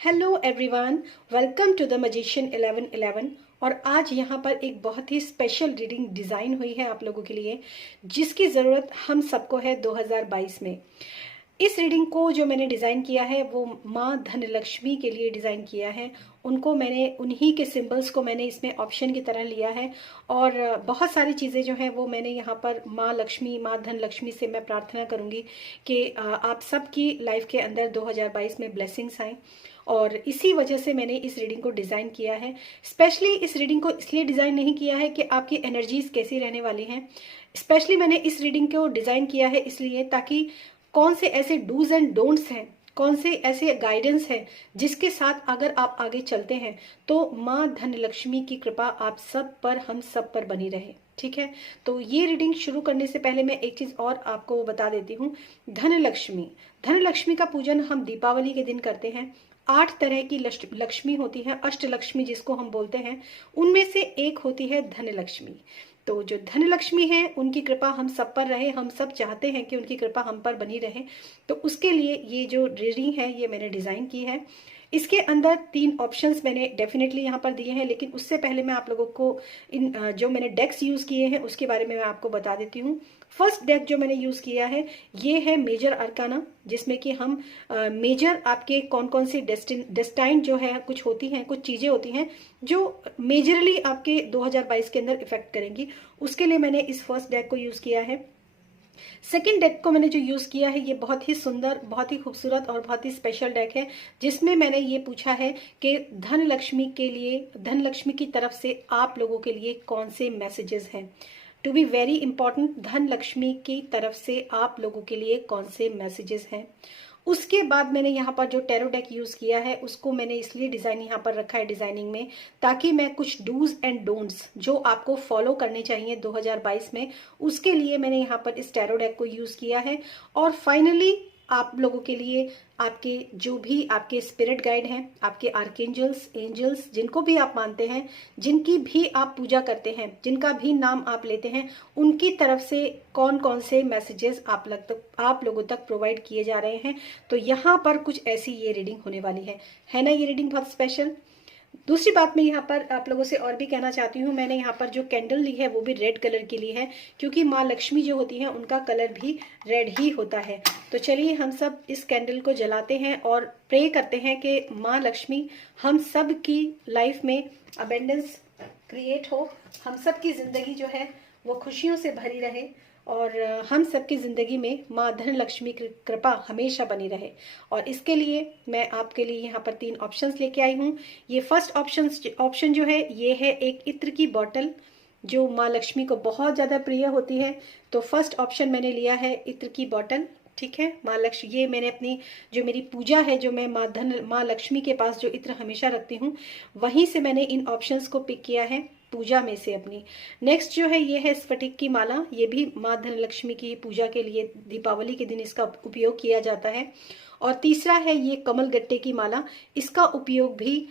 Hello everyone, welcome to the magician 1111। और आज यहाँ पर एक बहुत ही स्पेशल रीडिंग डिज़ाइन हुई है आप लोगों के लिए, जिसकी ज़रूरत हम सबको है 2022 में। इस रीडिंग को जो मैंने डिज़ाइन किया है वो माँ धनलक्ष्मी के लिए डिज़ाइन किया है। उनको मैंने उन्हीं के सिंबल्स को मैंने इसमें ऑप्शन की तरह लिया है और बहुत सारी चीज़ें जो हैं वो मैंने यहाँ पर माँ लक्ष्मी, माँ धनलक्ष्मी से मैं प्रार्थना करूँगी कि आप सबकी लाइफ के अंदर 2022 में ब्लेसिंग्स आएँ। और इसी वजह से मैंने इस रीडिंग को डिज़ाइन किया है। स्पेशली इस रीडिंग को इसलिए डिज़ाइन नहीं किया है कि आपकी एनर्जीज कैसी रहने वाली हैं। स्पेशली मैंने इस रीडिंग को डिज़ाइन किया है इसलिए ताकि कौन से ऐसे डूज एंड डोंट्स हैं, कौन से ऐसे गाइडेंस है जिसके साथ अगर आप आगे चलते हैं तो माँ धनलक्ष्मी की कृपा आप सब पर, हम सब पर बनी रहे। ठीक है, तो ये रीडिंग शुरू करने से पहले मैं एक चीज़ और आपको बता देती हूँ। धनलक्ष्मी का पूजन हम दीपावली के दिन करते हैं। 8 तरह की लक्ष्मी होती है, अष्टलक्ष्मी जिसको हम बोलते हैं, उनमें से एक होती है धनलक्ष्मी। तो जो धनलक्ष्मी है उनकी कृपा हम सब पर रहे, हम सब चाहते हैं कि उनकी कृपा हम पर बनी रहे। तो उसके लिए ये जो रीडिंग है ये मैंने डिज़ाइन की है। इसके अंदर 3 ऑप्शंस मैंने डेफिनेटली यहाँ पर दिए हैं, लेकिन उससे पहले मैं आप लोगों को इन जो मैंने डेक्स यूज़ किए हैं उसके बारे में मैं आपको बता देती हूँ। फर्स्ट डेक जो मैंने यूज़ किया है ये है मेजर अरकाना, जिसमें कि हम मेजर आपके कौन कौन सी डेस्टाइन जो है कुछ होती हैं, कुछ चीज़ें होती हैं जो मेजरली आपके 2022 के अंदर इफेक्ट करेंगी, उसके लिए मैंने इस फर्स्ट डेक को यूज़ किया है। सेकेंड डेक को मैंने जो यूज़ किया है ये बहुत ही सुंदर, बहुत ही खूबसूरत और बहुत ही स्पेशल डेक है, जिसमें मैंने ये पूछा है कि धनलक्ष्मी के लिए, धनलक्ष्मी की तरफ से आप लोगों के लिए कौन से मैसेजेस हैं। To be very important, Dhanlakshmi की तरफ से आप लोगों के लिए कौन से मैसेजेस हैं। उसके बाद मैंने यहाँ पर जो टैरो डेक यूज़ किया है उसको मैंने इसलिए डिज़ाइन यहाँ पर रखा है डिज़ाइनिंग में, ताकि मैं कुछ डूज एंड डोंट्स जो आपको फॉलो करने चाहिए 2022 में, उसके लिए मैंने यहाँ पर इस टैरो डेक को यूज़ किया है। और फाइनली आप लोगों के लिए आपके जो भी आपके स्पिरिट गाइड हैं, आपके आर्कएंजल्स, एंजल्स, जिनको भी आप मानते हैं, जिनकी भी आप पूजा करते हैं, जिनका भी नाम आप लेते हैं, उनकी तरफ से कौन कौन से मैसेजेस आप लोगों तक प्रोवाइड किए जा रहे हैं। तो यहाँ पर कुछ ऐसी ये रीडिंग होने वाली है ना। ये रीडिंग बहुत स्पेशल। दूसरी बात मैं यहाँ पर आप लोगों से और भी कहना चाहती हूँ, मैंने यहाँ पर जो कैंडल ली है वो भी रेड कलर की ली है, क्योंकि माँ लक्ष्मी जो होती हैं उनका कलर भी रेड ही होता है। तो चलिए हम सब इस कैंडल को जलाते हैं और प्रे करते हैं कि माँ लक्ष्मी हम सब की लाइफ में अबेंडेंस क्रिएट हो, हम सब की ज़िंदगी जो है वो खुशियों से भरी रहे और हम सबकी ज़िंदगी में माँ धनलक्ष्मी की कृपा हमेशा बनी रहे। और इसके लिए मैं आपके लिए यहाँ पर 3 ऑप्शंस लेके आई हूँ। ये फर्स्ट ऑप्शन जो है ये है एक इत्र की बॉटल, जो माँ लक्ष्मी को बहुत ज़्यादा प्रिय होती है। तो फर्स्ट ऑप्शन मैंने लिया है इत्र की बॉटल। ठीक है, माँ लक्ष्मी, ये मैंने अपनी जो मेरी पूजा है, जो मैं माँ लक्ष्मी के पास जो इत्र हमेशा रखती हूँ, वहीं से मैंने इन ऑप्शंस को पिक किया है पूजा में से अपनी। नेक्स्ट जो है ये है स्फटिक की माला, ये भी माँ धनलक्ष्मी की पूजा के लिए दीपावली के दिन इसका उपयोग किया जाता है। और तीसरा है ये कमल गट्टे की माला, इसका उपयोग भी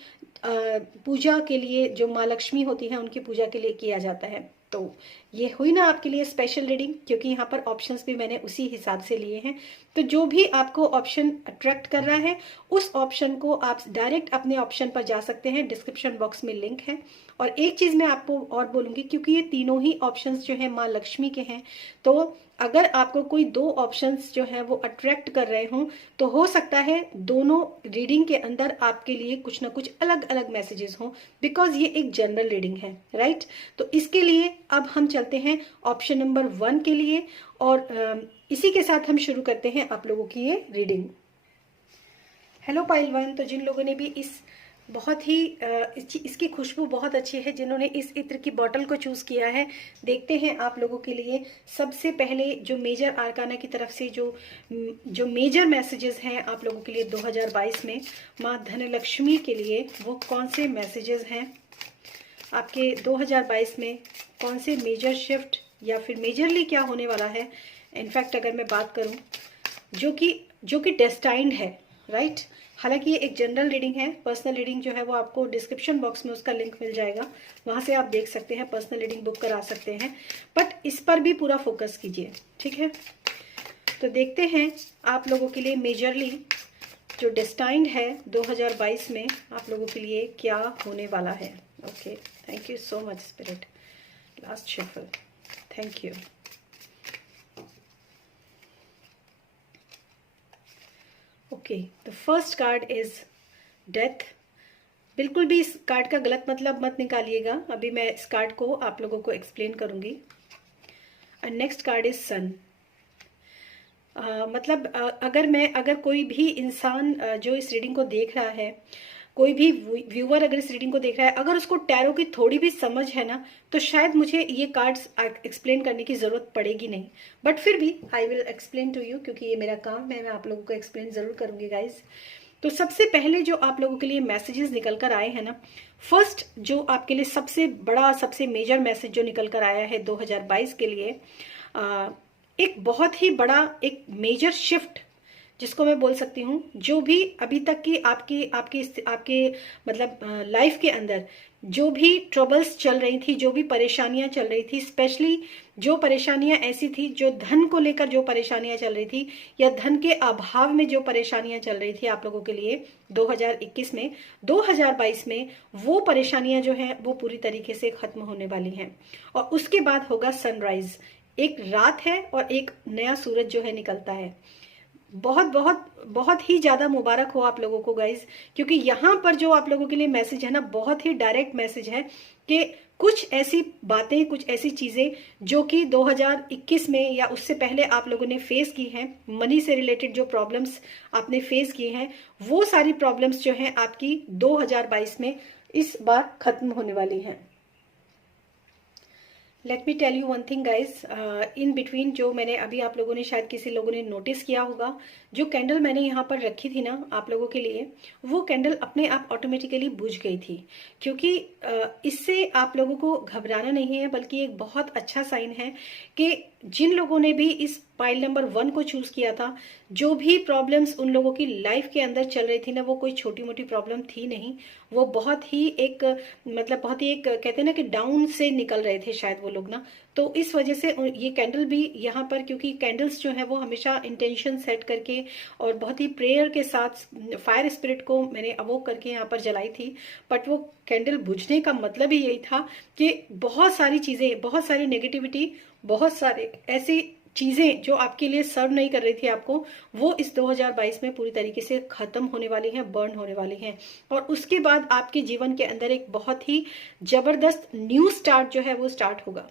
पूजा के लिए, जो माँ लक्ष्मी होती है उनकी पूजा के लिए किया जाता है। तो ये हुई ना आपके लिए स्पेशल रीडिंग, क्योंकि यहाँ पर ऑप्शंस भी मैंने उसी हिसाब से लिए हैं। तो जो भी आपको ऑप्शन अट्रैक्ट कर रहा है उस ऑप्शन को आप डायरेक्ट अपने ऑप्शन पर जा सकते हैं, डिस्क्रिप्शन बॉक्स में लिंक है। और एक चीज़ मैं आपको और बोलूँगी, क्योंकि ये तीनों ही ऑप्शंस जो है माँ लक्ष्मी के हैं, तो अगर आपको कोई 2 ऑप्शंस जो है वो अट्रैक्ट कर रहे हों तो हो सकता है दोनों रीडिंग के अंदर आपके लिए कुछ ना कुछ अलग अलग मैसेजेस हों, बिकॉज ये एक जनरल रीडिंग है, राइट। तो इसके लिए अब हम चलते हैं ऑप्शन नंबर 1 के लिए और इसी के साथ हम शुरू करते हैं आप लोगों की ये रीडिंग। हेलो पाइल 1, तो जिन लोगों ने भी इस बहुत ही इसकी खुशबू बहुत अच्छी है, जिन्होंने इस इत्र की बोतल को चूज़ किया है, देखते हैं आप लोगों के लिए सबसे पहले जो मेजर आर्काना की तरफ से जो मेजर मैसेजेस हैं आप लोगों के लिए 2022 में माँ धनलक्ष्मी के लिए, वो कौन से मैसेजेस हैं आपके 2022 में, कौन से मेजर शिफ्ट या फिर मेजरली क्या होने वाला है। इनफैक्ट अगर मैं बात करूं जो कि डेस्टाइंड है, राइट। हालांकि ये एक जनरल रीडिंग है, पर्सनल रीडिंग जो है वो आपको डिस्क्रिप्शन बॉक्स में उसका लिंक मिल जाएगा, वहां से आप देख सकते हैं, पर्सनल रीडिंग बुक करा सकते हैं, बट इस पर भी पूरा फोकस कीजिए। ठीक है, तो देखते हैं आप लोगों के लिए मेजरली जो डेस्टाइंड है 2022 में आप लोगों के लिए क्या होने वाला है। Okay, thank you so much spirit. Last shuffle, thank you. Okay, the first card is death. बिल्कुल भी इस कार्ड का गलत मतलब मत निकालिएगा, अभी मैं इस कार्ड को आप लोगों को एक्सप्लेन करूंगी। एंड नेक्स्ट कार्ड इज सन। मतलब अगर कोई भी इंसान जो इस रीडिंग को देख रहा है, कोई भी व्यूअर अगर इस रीडिंग को देख रहा है, अगर उसको टैरो की थोड़ी भी समझ है ना, तो शायद मुझे ये कार्ड्स एक्सप्लेन करने की जरूरत पड़ेगी नहीं, बट फिर भी I will explain to you, क्योंकि ये मेरा काम है, मैं आप लोगों को एक्सप्लेन जरूर करूंगी गाइज। तो सबसे पहले जो आप लोगों के लिए मैसेजेस निकल कर आए हैं ना, फर्स्ट जो आपके लिए सबसे बड़ा सबसे मेजर मैसेज जो निकल कर आया है 2022 के लिए, एक बहुत ही बड़ा एक मेजर शिफ्ट जिसको मैं बोल सकती हूँ, जो भी अभी तक की आपके मतलब लाइफ के अंदर जो भी ट्रबल्स चल रही थी, जो भी परेशानियां चल रही थी, स्पेशली जो परेशानियां ऐसी थी जो धन को लेकर जो परेशानियां चल रही थी, या धन के अभाव में जो परेशानियां चल रही थी आप लोगों के लिए 2021 में, 2022 में वो परेशानियां जो हैं वो पूरी तरीके से खत्म होने वाली हैं। और उसके बाद होगा सनराइज, एक रात है और एक नया सूरज जो है निकलता है। बहुत बहुत बहुत ही ज्यादा मुबारक हो आप लोगों को गाइज, क्योंकि यहाँ पर जो आप लोगों के लिए मैसेज है ना, बहुत ही डायरेक्ट मैसेज है कि कुछ ऐसी बातें, कुछ ऐसी चीजें जो कि 2021 में या उससे पहले आप लोगों ने फेस की हैं, मनी से रिलेटेड जो प्रॉब्लम्स आपने फेस किए हैं, वो सारी प्रॉब्लम्स जो हैं आपकी 2022 में इस बार खत्म होने वाली हैं। Let me tell you one thing guys, in between जो मैंने अभी, आप लोगों ने शायद किसी लोगों ने नोटिस किया होगा, जो कैंडल मैंने यहाँ पर रखी थी ना आप लोगों के लिए, वो कैंडल अपने आप ऑटोमेटिकली बुझ गई थी। क्योंकि इससे आप लोगों को घबराना नहीं है, बल्कि एक बहुत अच्छा साइन है कि जिन लोगों ने भी इस पाइल नंबर 1 को चूज किया था, जो भी प्रॉब्लम्स उन लोगों की लाइफ के अंदर चल रही थी ना, वो कोई छोटी मोटी प्रॉब्लम थी नहीं, वो बहुत ही एक मतलब बहुत ही एक कहते हैं ना कि डाउन से निकल रहे थे शायद वो लोग ना। तो इस वजह से ये कैंडल भी यहाँ पर, क्योंकि कैंडल्स जो है वो हमेशा इंटेंशन सेट करके और बहुत ही प्रेयर के साथ फायर स्पिरिट को मैंने अवोक करके यहाँ पर जलाई थी, बट वो कैंडल बुझने का मतलब ही यही था कि बहुत सारी चीजें, बहुत सारी नेगेटिविटी, बहुत सारे ऐसी चीजें जो आपके लिए सर्व नहीं कर रही थी आपको, वो इस 2022 में पूरी तरीके से खत्म होने वाली हैं, बर्न होने वाली हैं। और उसके बाद आपके जीवन के अंदर एक बहुत ही जबरदस्त न्यू स्टार्ट जो है वो स्टार्ट होगा,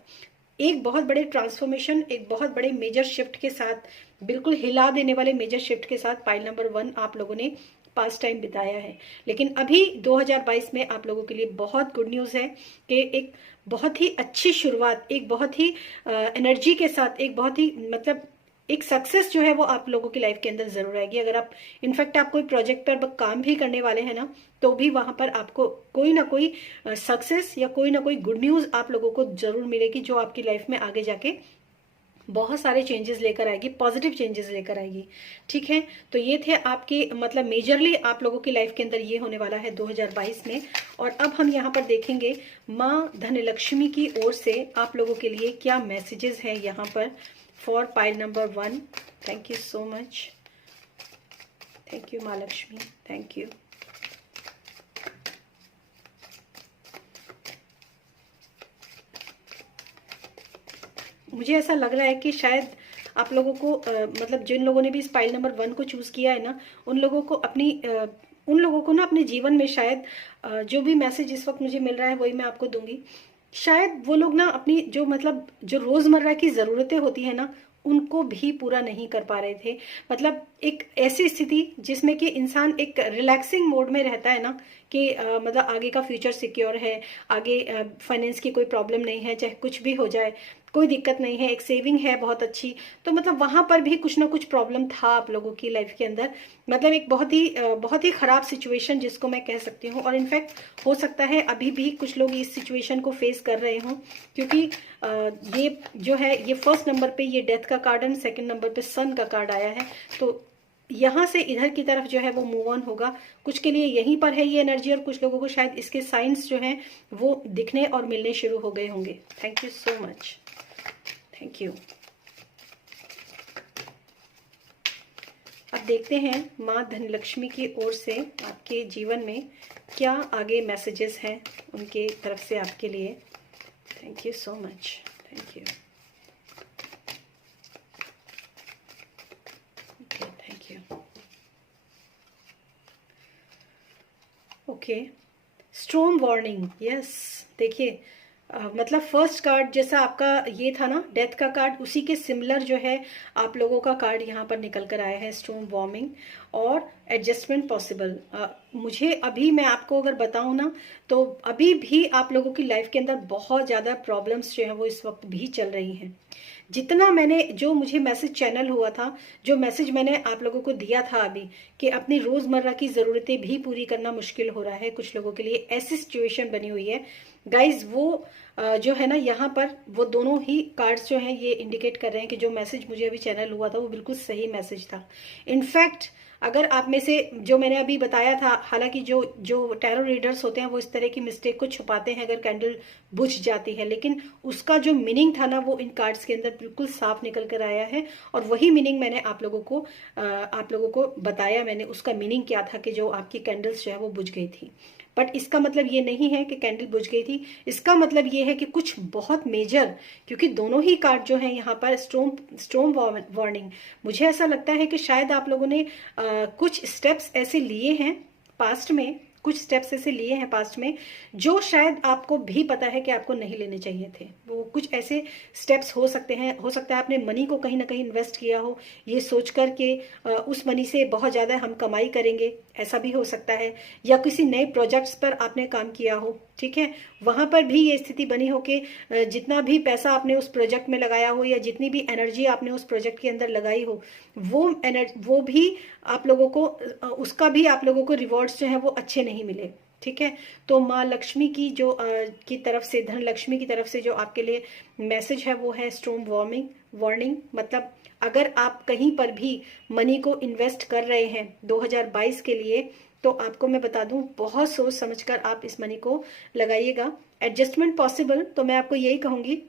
एक बहुत बड़े ट्रांसफॉर्मेशन, एक बहुत बड़े मेजर शिफ्ट के साथ, बिल्कुल हिला देने वाले मेजर शिफ्ट के साथ पाइल नंबर 1 आप लोगों ने पास टाइम बिताया है। लेकिन अभी 2022 में आप लोगों के लिए बहुत गुड न्यूज है कि एक बहुत ही अच्छी शुरुआत, एक बहुत ही एनर्जी के साथ, एक बहुत ही मतलब एक सक्सेस जो है वो आप लोगों की लाइफ के अंदर जरूर आएगी। अगर आप इनफैक्ट आप कोई प्रोजेक्ट पर काम भी करने वाले हैं ना, तो भी वहां पर आपको कोई ना कोई सक्सेस या कोई ना कोई गुड न्यूज आप लोगों को जरूर मिलेगी, जो आपकी लाइफ में आगे जाके बहुत सारे चेंजेस लेकर आएगी, पॉजिटिव चेंजेस लेकर आएगी। ठीक है, तो ये थे आपके मतलब मेजरली आप लोगों की लाइफ के अंदर ये होने वाला है 2022 में। और अब हम यहाँ पर देखेंगे माँ धनलक्ष्मी की ओर से आप लोगों के लिए क्या मैसेजेस हैं यहाँ पर for pile number 1। Thank you so much, thank you माँ लक्ष्मी, थैंक यू। मुझे ऐसा लग रहा है कि शायद आप लोगों को मतलब जिन लोगों ने भी इस पाइल नंबर 1 को चूज किया है ना, उन लोगों को ना अपने जीवन में शायद जो भी मैसेज इस वक्त मुझे मिल रहा है वही मैं आपको दूंगी। शायद वो लोग ना अपनी जो मतलब जो रोजमर्रा की जरूरतें होती है ना, उनको भी पूरा नहीं कर पा रहे थे। मतलब एक ऐसी स्थिति जिसमें कि इंसान एक रिलैक्सिंग मोड में रहता है ना, कि मतलब आगे का फ्यूचर सिक्योर है, आगे फाइनेंस की कोई प्रॉब्लम नहीं है, चाहे कुछ भी हो जाए कोई दिक्कत नहीं है, एक सेविंग है बहुत अच्छी। तो मतलब वहां पर भी कुछ ना कुछ प्रॉब्लम था आप लोगों की लाइफ के अंदर, मतलब एक बहुत ही खराब सिचुएशन जिसको मैं कह सकती हूँ। और इनफैक्ट हो सकता है अभी भी कुछ लोग इस सिचुएशन को फेस कर रहे हों, क्योंकि ये जो है ये फर्स्ट नंबर पे ये डेथ का कार्ड है, सेकंड नंबर पे सन का कार्ड आया है। तो यहाँ से इधर की तरफ जो है वो मूव ऑन होगा। कुछ के लिए यहीं पर है ये एनर्जी, और कुछ लोगों को शायद इसके साइंस जो हैं वो दिखने और मिलने शुरू हो गए होंगे। Thank you so much, thank you. अब देखते हैं माँ धनलक्ष्मी की ओर से आपके जीवन में क्या आगे मैसेजेस हैं उनके तरफ से आपके लिए। Thank you so much, thank you, okay, thank you. Okay, storm warning, yes. देखिए मतलब फर्स्ट कार्ड जैसा आपका ये था ना, डेथ का कार्ड, उसी के सिमिलर जो है आप लोगों का कार्ड यहाँ पर निकल कर आया है, स्टॉर्म वार्मिंग और एडजस्टमेंट पॉसिबल। मुझे अभी मैं आपको अगर बताऊं ना, तो अभी भी आप लोगों की लाइफ के अंदर बहुत ज़्यादा प्रॉब्लम्स जो है वो इस वक्त भी चल रही हैं। जितना मैंने, जो मुझे मैसेज चैनल हुआ था, जो मैसेज मैंने आप लोगों को दिया था अभी, कि अपनी रोजमर्रा की जरूरतें भी पूरी करना मुश्किल हो रहा है कुछ लोगों के लिए, ऐसी सिचुएशन बनी हुई है गाइज। वो जो है ना, यहाँ पर वो दोनों ही कार्ड्स जो हैं ये इंडिकेट कर रहे हैं कि जो मैसेज मुझे अभी चैनल हुआ था वो बिल्कुल सही मैसेज था। इनफैक्ट अगर आप में से, जो मैंने अभी बताया था, हालांकि जो जो टैरो रीडर्स होते हैं वो इस तरह की मिस्टेक को छुपाते हैं अगर कैंडल बुझ जाती है, लेकिन उसका जो मीनिंग था ना वो इन कार्ड्स के अंदर बिल्कुल साफ निकल कर आया है। और वही मीनिंग मैंने आप लोगों को बताया, मैंने उसका मीनिंग क्या था कि जो आपकी कैंडल्स जो है वो बुझ गई थी। बट इसका मतलब ये नहीं है कि कैंडल बुझ गई थी, इसका मतलब ये है कि कुछ बहुत मेजर, क्योंकि दोनों ही कार्ड जो है यहाँ पर स्टॉर्म वार्निंग, मुझे ऐसा लगता है कि शायद आप लोगों ने कुछ स्टेप्स ऐसे लिए हैं पास्ट में, कुछ स्टेप्स ऐसे लिए हैं पास्ट में जो शायद आपको भी पता है कि आपको नहीं लेने चाहिए थे। वो कुछ ऐसे स्टेप्स हो सकते हैं, हो सकता है आपने मनी को कहीं ना कहीं इन्वेस्ट किया हो ये सोच कर के उस मनी से बहुत ज़्यादा हम कमाई करेंगे, ऐसा भी हो सकता है। या किसी नए प्रोजेक्ट्स पर आपने काम किया हो, ठीक है, वहां पर भी ये स्थिति बनी हो कि जितना भी पैसा आपने उस प्रोजेक्ट में लगाया हो या जितनी भी एनर्जी आपने उस प्रोजेक्ट के अंदर लगाई हो, वो भी आप लोगों को उसका भी आप लोगों को रिवॉर्ड्स जो है वो अच्छे नहीं मिले, ठीक है। तो माँ लक्ष्मी की जो की तरफ से, धन लक्ष्मी की तरफ से जो आपके लिए मैसेज है वो है स्टॉर्म वार्निंग। मतलब अगर आप कहीं पर भी मनी को इन्वेस्ट कर रहे हैं 2022 के लिए, तो आपको मैं बता दूं बहुत सोच समझकर आप इस मनी को लगाइएगा। एडजस्टमेंट पॉसिबल, तो मैं आपको यही कहूंगी,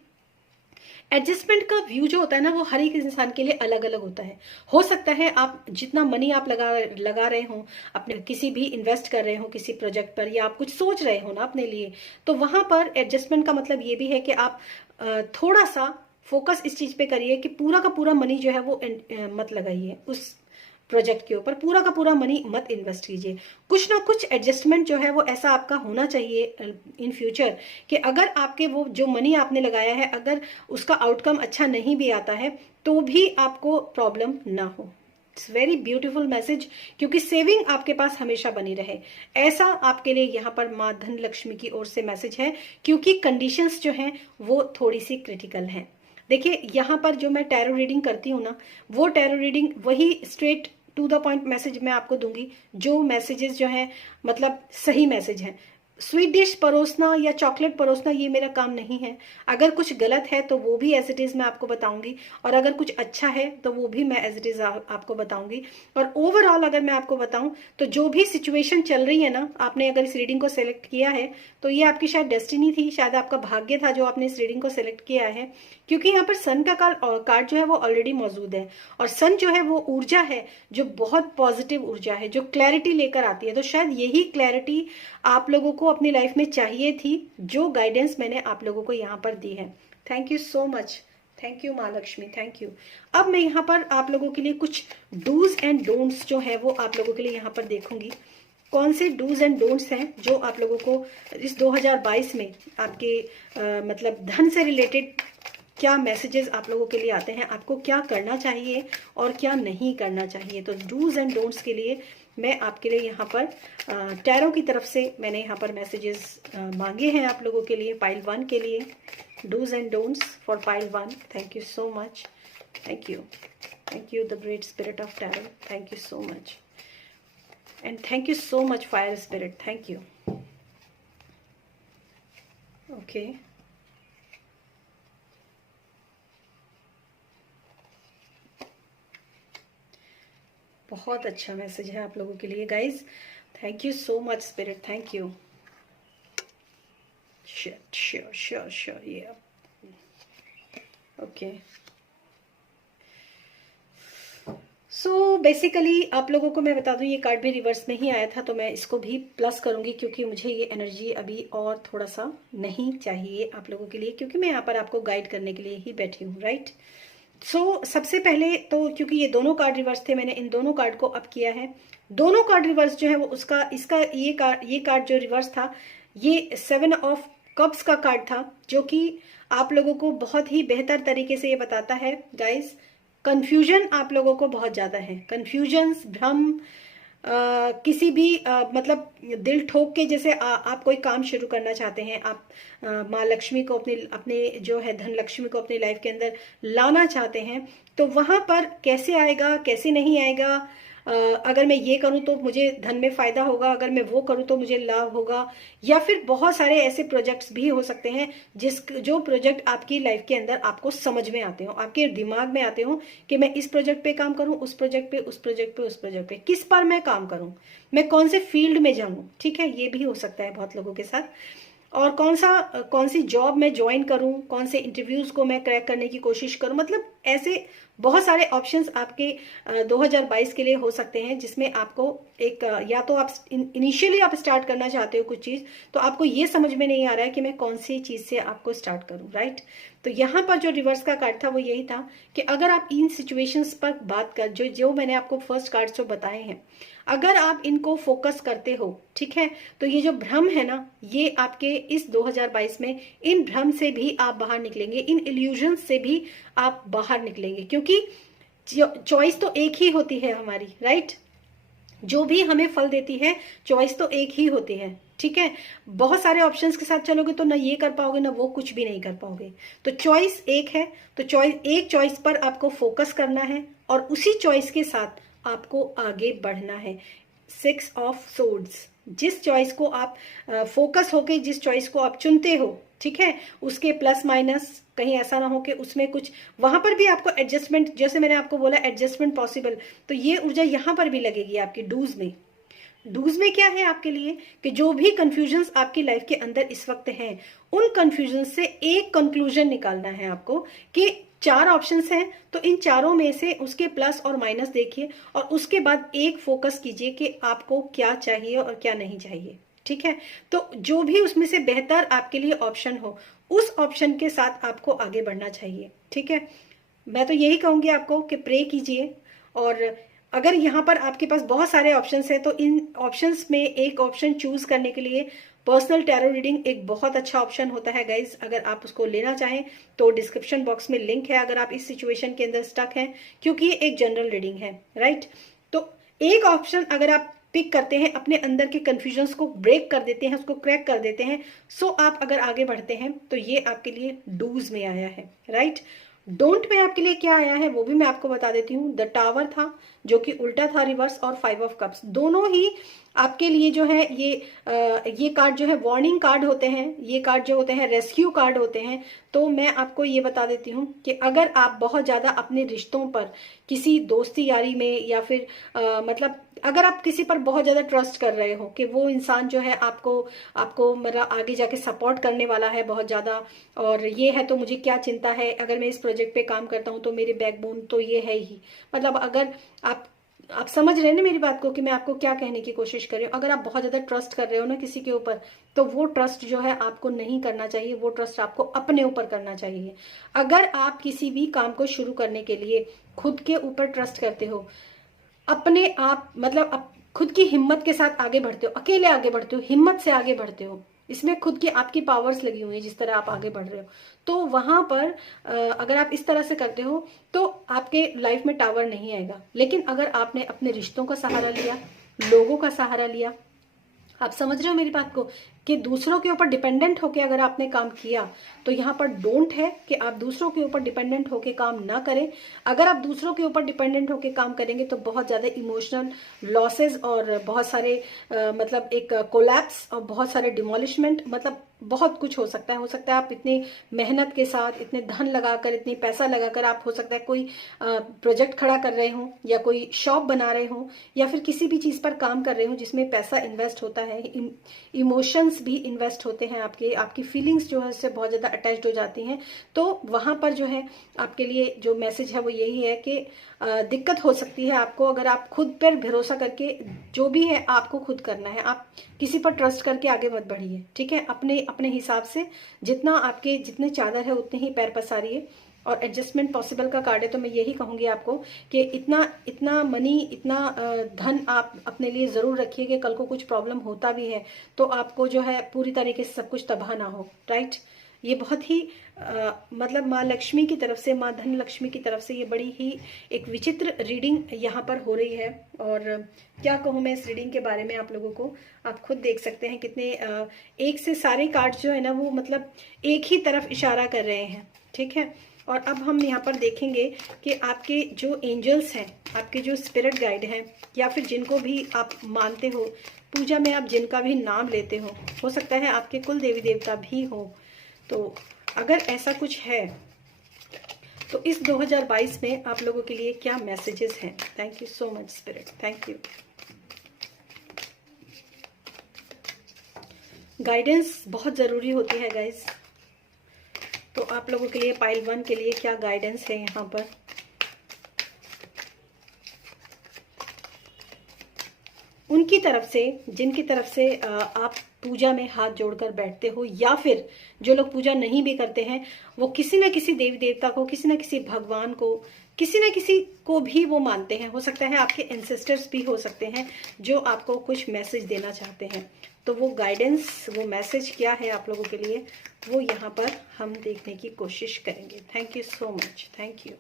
एडजस्टमेंट का व्यू जो होता है ना वो हर एक इंसान के लिए अलग अलग होता है। हो सकता है आप जितना मनी आप लगा रहे हो, अपने किसी भी इन्वेस्ट कर रहे हो किसी प्रोजेक्ट पर, या आप कुछ सोच रहे हो ना अपने लिए, तो वहां पर एडजस्टमेंट का मतलब ये भी है कि आप थोड़ा सा फोकस इस चीज पे करिए कि पूरा का पूरा मनी जो है वो मत लगाइए उस प्रोजेक्ट के ऊपर, पूरा का पूरा मनी मत इन्वेस्ट कीजिए। कुछ ना कुछ एडजस्टमेंट जो है वो ऐसा आपका होना चाहिए इन फ्यूचर, कि अगर आपके वो जो मनी आपने लगाया है अगर उसका आउटकम अच्छा नहीं भी आता है तो भी आपको प्रॉब्लम ना हो। इट्स वेरी ब्यूटीफुल मैसेज, क्योंकि सेविंग आपके पास हमेशा बनी रहे, ऐसा आपके लिए यहाँ पर माँ धन लक्ष्मी की ओर से मैसेज है, क्योंकि कंडीशंस जो हैं वो थोड़ी सी क्रिटिकल हैं। देखिए यहाँ पर जो मैं टैरो रीडिंग करती हूँ ना, वो टैरो रीडिंग वही straight to the point message मैं आपको दूंगी, जो मैसेजेस जो हैं मतलब सही मैसेज हैं। स्वीट डिश परोसना या चॉकलेट परोसना ये मेरा काम नहीं है। अगर कुछ गलत है तो वो भी एज इट इज मैं आपको बताऊंगी, और अगर कुछ अच्छा है तो वो भी मैं एज इट इज आपको बताऊंगी। और ओवरऑल अगर मैं आपको बताऊं तो जो भी सिचुएशन चल रही है ना, आपने अगर इस रीडिंग को सिलेक्ट किया है तो ये आपकी शायद डेस्टिनी थी, शायद आपका भाग्य था जो आपने इस रीडिंग को सिलेक्ट किया है, क्योंकि यहाँ पर सन का कार्ड जो है वो ऑलरेडी मौजूद है। और सन जो है वो ऊर्जा है जो बहुत पॉजिटिव ऊर्जा है, जो क्लैरिटी लेकर आती है। तो शायद यही क्लैरिटी आप लोगों को अपनी लाइफ में चाहिए थी, जो गाइडेंस मैंने आप लोगों को यहाँ पर दी है। Thank you so much, thank you माँ लक्ष्मी, थैंक यू। अब मैं यहाँ पर आप लोगों के लिए कुछ डूज एंड डोंट्स जो है वो आप लोगों के लिए यहाँ पर देखूंगी, कौन से डूज एंड डोंट्स हैं जो आप लोगों को इस 2022 में आपके मतलब धन से रिलेटेड क्या मैसेजेस आप लोगों के लिए आते हैं, आपको क्या करना चाहिए और क्या नहीं करना चाहिए। तो डूज एंड डोंट्स के लिए मैं आपके लिए यहाँ पर टैरो की तरफ से मैंने यहाँ पर मैसेजेस मांगे हैं आप लोगों के लिए, पाइल 1 के लिए। Do's and don'ts for pile 1। Thank you so much, thank you the great spirit of tarot, thank you so much, and thank you so much fire spirit, thank you. Okay, बहुत अच्छा message है आप लोगों के लिए guys, thank you so much spirit, thank you. Sure ये okay. So basically आप लोगों को मैं बता दूं, ये कार्ड भी रिवर्स में ही आया था, तो मैं इसको भी प्लस करूंगी क्योंकि मुझे ये एनर्जी अभी और थोड़ा सा नहीं चाहिए आप लोगों के लिए, क्योंकि मैं यहाँ पर आपको गाइड करने के लिए ही बैठी हूँ, राइट। सो सबसे पहले तो क्योंकि ये दोनों कार्ड रिवर्स थे, मैंने इन दोनों कार्ड को अप किया है। दोनों कार्ड रिवर्स जो है वो उसका इसका ये कार्ड जो रिवर्स था, ये 7 ऑफ कप्स का कार्ड था, जो कि आप लोगों को बहुत ही बेहतर तरीके से ये बताता है गाइस, कंफ्यूजन आप लोगों को बहुत ज्यादा है, कंफ्यूजन, भ्रम, किसी भी मतलब दिल ठोक के, जैसे आप कोई काम शुरू करना चाहते हैं, आप माँ लक्ष्मी को अपने जो है धन लक्ष्मी को अपनी लाइफ के अंदर लाना चाहते हैं, तो वहां पर कैसे आएगा, कैसे नहीं आएगा, अगर मैं ये करूं तो मुझे धन में फायदा होगा, अगर मैं वो करूं तो मुझे लाभ होगा, या फिर बहुत सारे ऐसे प्रोजेक्ट्स भी हो सकते हैं जो प्रोजेक्ट आपकी लाइफ के अंदर आपको समझ में आते हो, आपके दिमाग में आते हो कि मैं इस प्रोजेक्ट पे काम करूं, उस प्रोजेक्ट पे, उस प्रोजेक्ट पे, उस प्रोजेक्ट पे, किस पर मैं काम करूं, मैं कौन से फील्ड में जाऊं, ठीक है, ये भी हो सकता है बहुत लोगों के साथ। और कौन सी जॉब मैं ज्वाइन करूं, कौन से इंटरव्यूज को मैं क्रैक करने की कोशिश करूं, मतलब ऐसे बहुत सारे ऑप्शंस आपके 2022 के लिए हो सकते हैं, जिसमें आपको एक या तो आप इनिशियली आप स्टार्ट करना चाहते हो कुछ चीज, तो आपको ये समझ में नहीं आ रहा है कि मैं कौन सी चीज से आपको स्टार्ट करूं, राइट। तो यहाँ पर जो रिवर्स का कार्ड था वो यही था कि अगर आप इन सिचुएशंस पर बात कर, जो मैंने आपको फर्स्ट कार्ड जो बताए हैं, अगर आप इनको फोकस करते हो, ठीक है, तो ये जो भ्रम है ना, ये आपके इस 2022 में इन भ्रम से भी आप बाहर निकलेंगे, इन इल्यूजन से भी आप बाहर निकलेंगे, क्योंकि चॉइस तो एक ही होती है हमारी, राइट। जो भी हमें फल देती है चॉइस तो एक ही होती है, ठीक है। बहुत सारे ऑप्शंस के साथ चलोगे तो ना ये कर पाओगे ना वो, कुछ भी नहीं कर पाओगे। तो चॉइस एक है, तो एक चॉइस पर आपको फोकस करना है और उसी चॉइस के साथ आपको आगे बढ़ना है। 6 ऑफ सोर्ड्स, जिस चॉइस को आप फोकस होके जिस चॉइस को आप चुनते हो, ठीक है, उसके प्लस माइनस कहीं ऐसा ना हो कि उसमें कुछ, वहां पर भी आपको एडजस्टमेंट, जैसे मैंने आपको बोला एडजस्टमेंट पॉसिबल, तो ये ऊर्जा यहां पर भी लगेगी आपकी डूज में। डूज में क्या है आपके लिए कि जो भी कंफ्यूजन्स आपकी लाइफ के अंदर इस वक्त हैं, उन कंफ्यूजन से एक कंक्लूजन निकालना है आपको कि 4 ऑप्शंस हैं, तो इन चारों में से उसके प्लस और माइनस देखिए और उसके बाद एक फोकस कीजिए कि आपको क्या चाहिए और क्या नहीं चाहिए, ठीक है। तो जो भी उसमें से बेहतर आपके लिए ऑप्शन हो, उस ऑप्शन के साथ आपको आगे बढ़ना चाहिए, ठीक है। मैं तो यही कहूंगी आपको कि प्रे कीजिए, और अगर यहाँ पर आपके पास बहुत सारे ऑप्शंस हैं तो इन ऑप्शंस में एक ऑप्शन चूज करने के लिए पर्सनल टैरो रीडिंग एक बहुत अच्छा ऑप्शन होता है गाइज। अगर आप उसको लेना चाहें तो डिस्क्रिप्शन बॉक्स में लिंक है, अगर आप इस सिचुएशन के अंदर स्टक हैं, क्योंकि ये एक जनरल रीडिंग है, राइट। तो एक ऑप्शन अगर आप पिक करते हैं, अपने अंदर के कंफ्यूजन्स को ब्रेक कर देते हैं, उसको क्रैक कर देते हैं, सो आप अगर आगे बढ़ते हैं तो ये आपके लिए डूज में आया है, राइट। डोंट में आपके लिए क्या आया है वो भी मैं आपको बता देती हूँ। द टावर था जो कि उल्टा था रिवर्स, और 5 ऑफ कप्स, दोनों ही आपके लिए जो है ये कार्ड जो है वार्निंग कार्ड होते हैं, ये कार्ड जो होते हैं रेस्क्यू कार्ड होते हैं। तो मैं आपको ये बता देती हूँ कि अगर आप बहुत ज्यादा अपने रिश्तों पर, किसी दोस्ती यारी में, या फिर मतलब अगर आप किसी पर बहुत ज्यादा ट्रस्ट कर रहे हो कि वो इंसान जो है आपको मतलब आगे जाके सपोर्ट करने वाला है बहुत ज्यादा, और ये है तो मुझे क्या चिंता है, अगर मैं इस प्रोजेक्ट पे काम करता हूँ तो मेरे बैकबोन तो ये है ही, मतलब अगर आप समझ रहे हैं ना मेरी बात को कि मैं आपको क्या कहने की कोशिश कर रही हूँ। अगर आप बहुत ज्यादा ट्रस्ट कर रहे हो ना किसी के ऊपर, तो वो ट्रस्ट जो है आपको नहीं करना चाहिए, वो ट्रस्ट आपको अपने ऊपर करना चाहिए। अगर आप किसी भी काम को शुरू करने के लिए खुद के ऊपर ट्रस्ट करते हो, अपने आप मतलब खुद की हिम्मत के साथ आगे बढ़ते हो, अकेले आगे बढ़ते हो, हिम्मत से आगे बढ़ते हो, इसमें खुद की आपकी पावर्स लगी हुई है जिस तरह आप आगे बढ़ रहे हो, तो वहां पर अगर आप इस तरह से करते हो तो आपके लाइफ में टावर नहीं आएगा। लेकिन अगर आपने अपने रिश्तों का सहारा लिया, लोगों का सहारा लिया, आप समझ रहे हो मेरी बात को, कि दूसरों के ऊपर डिपेंडेंट होके अगर आपने काम किया, तो यहाँ पर डोंट है कि आप दूसरों के ऊपर डिपेंडेंट होके काम ना करें। अगर आप दूसरों के ऊपर डिपेंडेंट होके काम करेंगे तो बहुत ज्यादा इमोशनल लॉसेस और बहुत सारे मतलब एक कोलैप्स और बहुत सारे डिमोलिशमेंट, मतलब बहुत कुछ हो सकता है आप इतनी मेहनत के साथ, इतने धन लगाकर, इतनी पैसा लगाकर आप हो सकता है कोई प्रोजेक्ट खड़ा कर रहे हो, या कोई शॉप बना रहे हो, या फिर किसी भी चीज पर काम कर रहे हो जिसमें पैसा इन्वेस्ट होता है, इमोशंस इमोशंस भी इन्वेस्ट होते हैं, आपकी फीलिंग्स जो है उससे बहुत ज़्यादा अटैच्ड हो जाती हैं। तो वहाँ पर जो है आपके लिए जो मैसेज है वो यही है कि दिक्कत हो सकती है आपको, अगर आप खुद पर भरोसा करके जो भी है आपको खुद करना है। आप किसी पर ट्रस्ट करके आगे मत बढ़िए, ठीक है। अपने अपने हिसाब से जितना आपके जितने चादर है उतने ही पैर पसारिए। और एडजस्टमेंट पॉसिबल का कार्ड है, तो मैं यही कहूँगी आपको कि इतना इतना मनी, इतना धन आप अपने लिए ज़रूर रखिए कि कल को कुछ प्रॉब्लम होता भी है तो आपको जो है पूरी तरीके से सब कुछ तबाह ना हो, राइट। ये बहुत ही मतलब माँ लक्ष्मी की तरफ से, माँ धन लक्ष्मी की तरफ से ये बड़ी ही एक विचित्र रीडिंग यहाँ पर हो रही है। और क्या कहूँ मैं इस रीडिंग के बारे में आप लोगों को, आप खुद देख सकते हैं कितने एक से सारे कार्ड जो है ना वो मतलब एक ही तरफ इशारा कर रहे हैं, ठीक है। और अब हम यहाँ पर देखेंगे कि आपके जो एंजल्स हैं, आपके जो स्पिरिट गाइड हैं, या फिर जिनको भी आप मानते हो, पूजा में आप जिनका भी नाम लेते हो सकता है आपके कुल देवी देवता भी हो, तो अगर ऐसा कुछ है तो इस 2022 में आप लोगों के लिए क्या मैसेजेस हैं। Thank you so much spirit, thank you. Guidance बहुत ज़रूरी होती है गाइस, तो आप लोगों के लिए पाइल 1 के लिए क्या गाइडेंस है यहाँ पर। उनकी तरफ से, जिनकी तरफ से आप पूजा में हाथ जोड़कर बैठते हो, या फिर जो लोग पूजा नहीं भी करते हैं वो किसी न किसी देवी देवता को, किसी न किसी भगवान को, किसी न किसी को भी वो मानते हैं। हो सकता है आपके एंसेस्टर्स भी हो सकते हैं जो आपको कुछ मैसेज देना चाहते हैं। तो वो गाइडेंस, वो मैसेज क्या है आप लोगों के लिए, वो यहाँ पर हम देखने की कोशिश करेंगे। Thank you so much, thank you,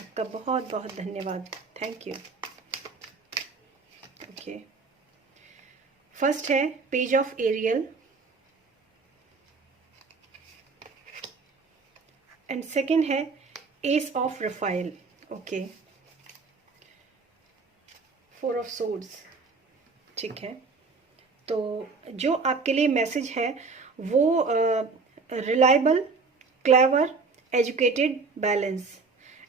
आपका बहुत बहुत धन्यवाद, थैंक यू। ओके, फर्स्ट है page of Ariel and second है ace of Raphael. Okay, 4 of swords, ठीक है। तो जो आपके लिए मैसेज है वो reliable, clever, educated, balance,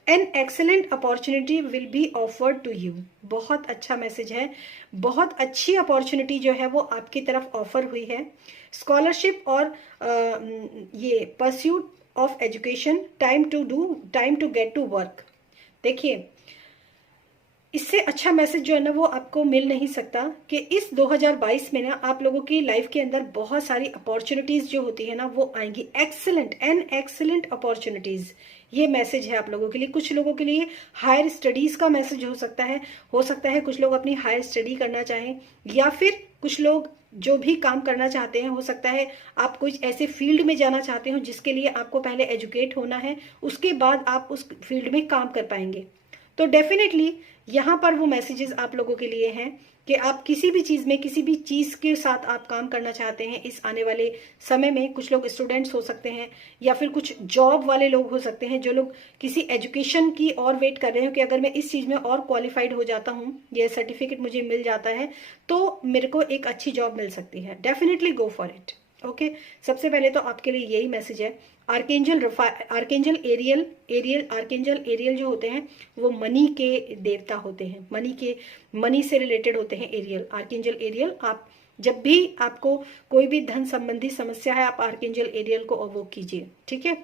an excellent opportunity will be offered to you. बहुत अच्छा मैसेज है, बहुत अच्छी अपॉर्चुनिटी जो है वो आपकी तरफ ऑफर हुई है। स्कॉलरशिप और ये pursuit of education, time to get to work. देखिए, इससे अच्छा मैसेज जो है ना वो आपको मिल नहीं सकता कि इस 2022 में ना आप लोगों की लाइफ के अंदर बहुत सारी अपॉर्चुनिटीज जो होती है ना वो आएंगी। एक्सेलेंट एंड एक्सेलेंट अपॉर्चुनिटीज, ये मैसेज है आप लोगों के लिए। कुछ लोगों के लिए हायर स्टडीज का मैसेज हो सकता है कुछ लोग अपनी हायर स्टडी करना चाहें, या फिर कुछ लोग जो भी काम करना चाहते हैं, हो सकता है आप कुछ ऐसे फील्ड में जाना चाहते हो जिसके लिए आपको पहले एजुकेट होना है, उसके बाद आप उस फील्ड में काम कर पाएंगे। तो डेफिनेटली यहाँ पर वो मैसेजेस आप लोगों के लिए हैं कि आप किसी भी चीज़ में, किसी भी चीज़ के साथ आप काम करना चाहते हैं इस आने वाले समय में। कुछ लोग स्टूडेंट्स हो सकते हैं, या फिर कुछ जॉब वाले लोग हो सकते हैं जो लोग किसी एजुकेशन की और वेट कर रहे हो कि अगर मैं इस चीज़ में और क्वालिफाइड हो जाता हूँ, ये सर्टिफिकेट मुझे मिल जाता है तो मेरे को एक अच्छी जॉब मिल सकती है। Definitely go for it. Okay, सबसे पहले तो आपके लिए यही मैसेज है। आर्केंजल एरियल जो होते हैं वो मनी के देवता होते हैं, मनी से रिलेटेड होते हैं आर्केंजल एरियल। आप जब भी आपको कोई भी धन संबंधी समस्या है, आप आर्केंजल एरियल को अवोक कीजिए, ठीक है।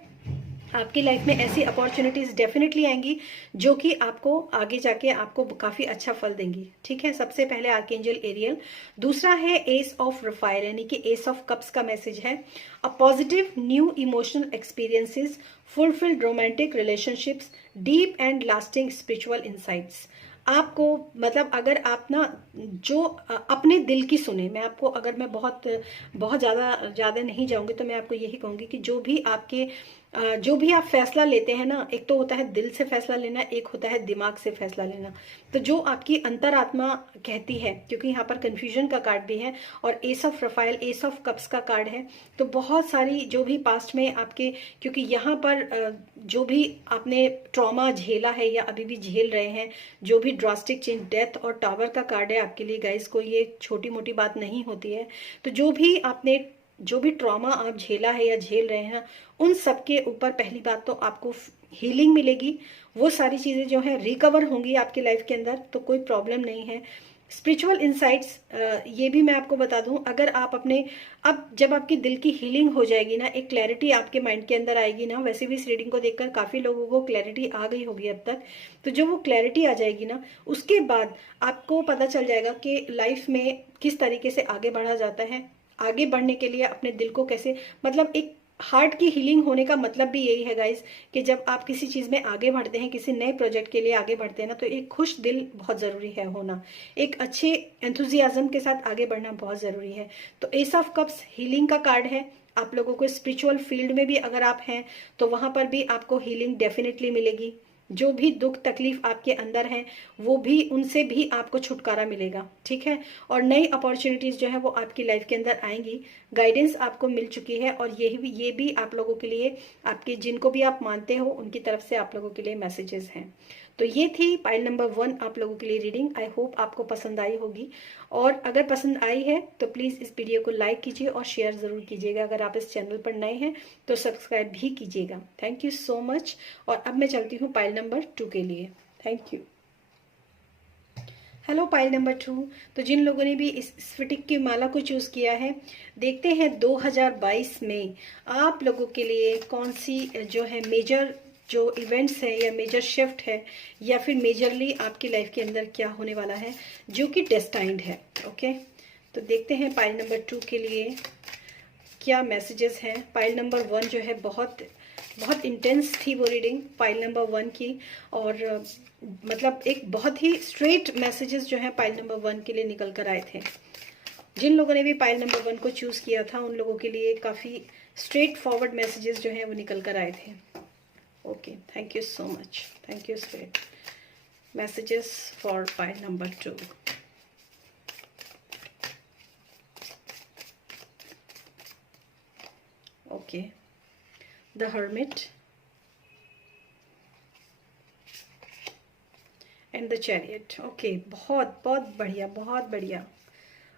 आपकी लाइफ में ऐसी अपॉर्चुनिटीज डेफिनेटली आएंगी जो कि आपको आगे जाके आपको काफी अच्छा फल देंगी, ठीक है। सबसे पहले आर्केंजल एरियल। दूसरा है एस ऑफ रफाइल, यानी कि एस ऑफ कप्स का मैसेज है। A positive new emotional experiences, fulfilled romantic relationships, deep and lasting spiritual insights. आपको मतलब अगर आप ना जो अपने दिल की सुने, मैं आपको अगर मैं बहुत बहुत ज़्यादा नहीं जाऊंगी तो मैं आपको यही कहूंगी कि जो भी आप फैसला लेते हैं ना, एक तो होता है दिल से फैसला लेना, एक होता है दिमाग से फैसला लेना। तो जो आपकी अंतरात्मा कहती है, क्योंकि यहाँ पर कंफ्यूजन का कार्ड भी है और S of Rafale, S of cups का कार्ड है, तो बहुत सारी जो भी पास्ट में आपके, क्योंकि यहाँ पर जो भी आपने ट्रॉमा झेला है या अभी भी झेल रहे हैं, जो भी ड्रास्टिक चेंज, डेथ और टावर का कार्ड है आपके लिए गाइस, कोई ये छोटी मोटी बात नहीं होती है। तो जो भी ट्रॉमा आप झेला है या झेल रहे हैं, उन सब के ऊपर पहली बात तो आपको हीलिंग मिलेगी। वो सारी चीज़ें जो है रिकवर होंगी आपकी लाइफ के अंदर, तो कोई प्रॉब्लम नहीं है। स्पिरिचुअल इंसाइट्स, ये भी मैं आपको बता दूं, अगर आप अपने, अब जब आपकी दिल की हीलिंग हो जाएगी ना, एक क्लैरिटी आपके माइंड के अंदर आएगी ना, वैसे भी इस रीडिंग को देखकर काफी लोगों को क्लैरिटी आ गई होगी अब तक, तो जो वो क्लैरिटी आ जाएगी ना, उसके बाद आपको पता चल जाएगा कि लाइफ में किस तरीके से आगे बढ़ा जाता है। आगे बढ़ने के लिए अपने दिल को कैसे, मतलब एक हार्ट की हीलिंग होने का मतलब भी यही है गाइज, कि जब आप किसी चीज में आगे बढ़ते हैं, किसी नए प्रोजेक्ट के लिए आगे बढ़ते हैं ना, तो एक खुश दिल बहुत जरूरी है होना, एक अच्छे एंथुजियाज्म के साथ आगे बढ़ना बहुत जरूरी है। तो एस ऑफ कप्स हीलिंग का कार्ड है। आप लोगों को स्पिरिचुअल फील्ड में भी अगर आप हैं तो वहां पर भी आपको हीलिंग डेफिनेटली मिलेगी। जो भी दुख तकलीफ आपके अंदर है वो भी, उनसे भी आपको छुटकारा मिलेगा, ठीक है। और नई अपॉर्चुनिटीज जो है वो आपकी लाइफ के अंदर आएंगी। गाइडेंस आपको मिल चुकी है, और ये भी आप लोगों के लिए, आपके जिनको भी आप मानते हो उनकी तरफ से आप लोगों के लिए मैसेजेस हैं। तो ये थी पाइल नंबर 1 आप लोगों के लिए रीडिंग। आई होप आपको पसंद आई होगी, और अगर पसंद आई है तो प्लीज इस वीडियो को लाइक कीजिए और शेयर जरूर कीजिएगा। अगर आप इस चैनल पर नए हैं तो सब्सक्राइब भी कीजिएगा। Thank you so much. और अब मैं चलती हूँ पाइल नंबर 2 के लिए। Thank you. Hello pile number 2। तो जिन लोगों ने भी इस स्फटिक की माला को चूज किया है, देखते हैं 2022 में आप लोगों के लिए कौन सी जो है मेजर जो इवेंट्स है, या मेजर शिफ्ट है, या फिर मेजरली आपकी लाइफ के अंदर क्या होने वाला है जो कि डेस्टाइंड है। ओके, तो देखते हैं पाइल नंबर 2 के लिए क्या मैसेजेस हैं। पाइल नंबर 1 जो है बहुत बहुत इंटेंस थी वो रीडिंग पाइल नंबर 1 की, और मतलब एक बहुत ही स्ट्रेट मैसेजेस जो है पाइल नंबर 1 के लिए निकल कर आए थे। जिन लोगों ने भी पाइल नंबर 1 को चूज किया था उन लोगों के लिए काफी स्ट्रेट फॉरवर्ड मैसेजेस जो है वो निकल कर आए थे। Okay, thank you so much. Thank you spirit. Messages for pile number 2। Okay, the hermit and the chariot. Okay, बहुत बहुत बढ़िया, बहुत बढ़िया।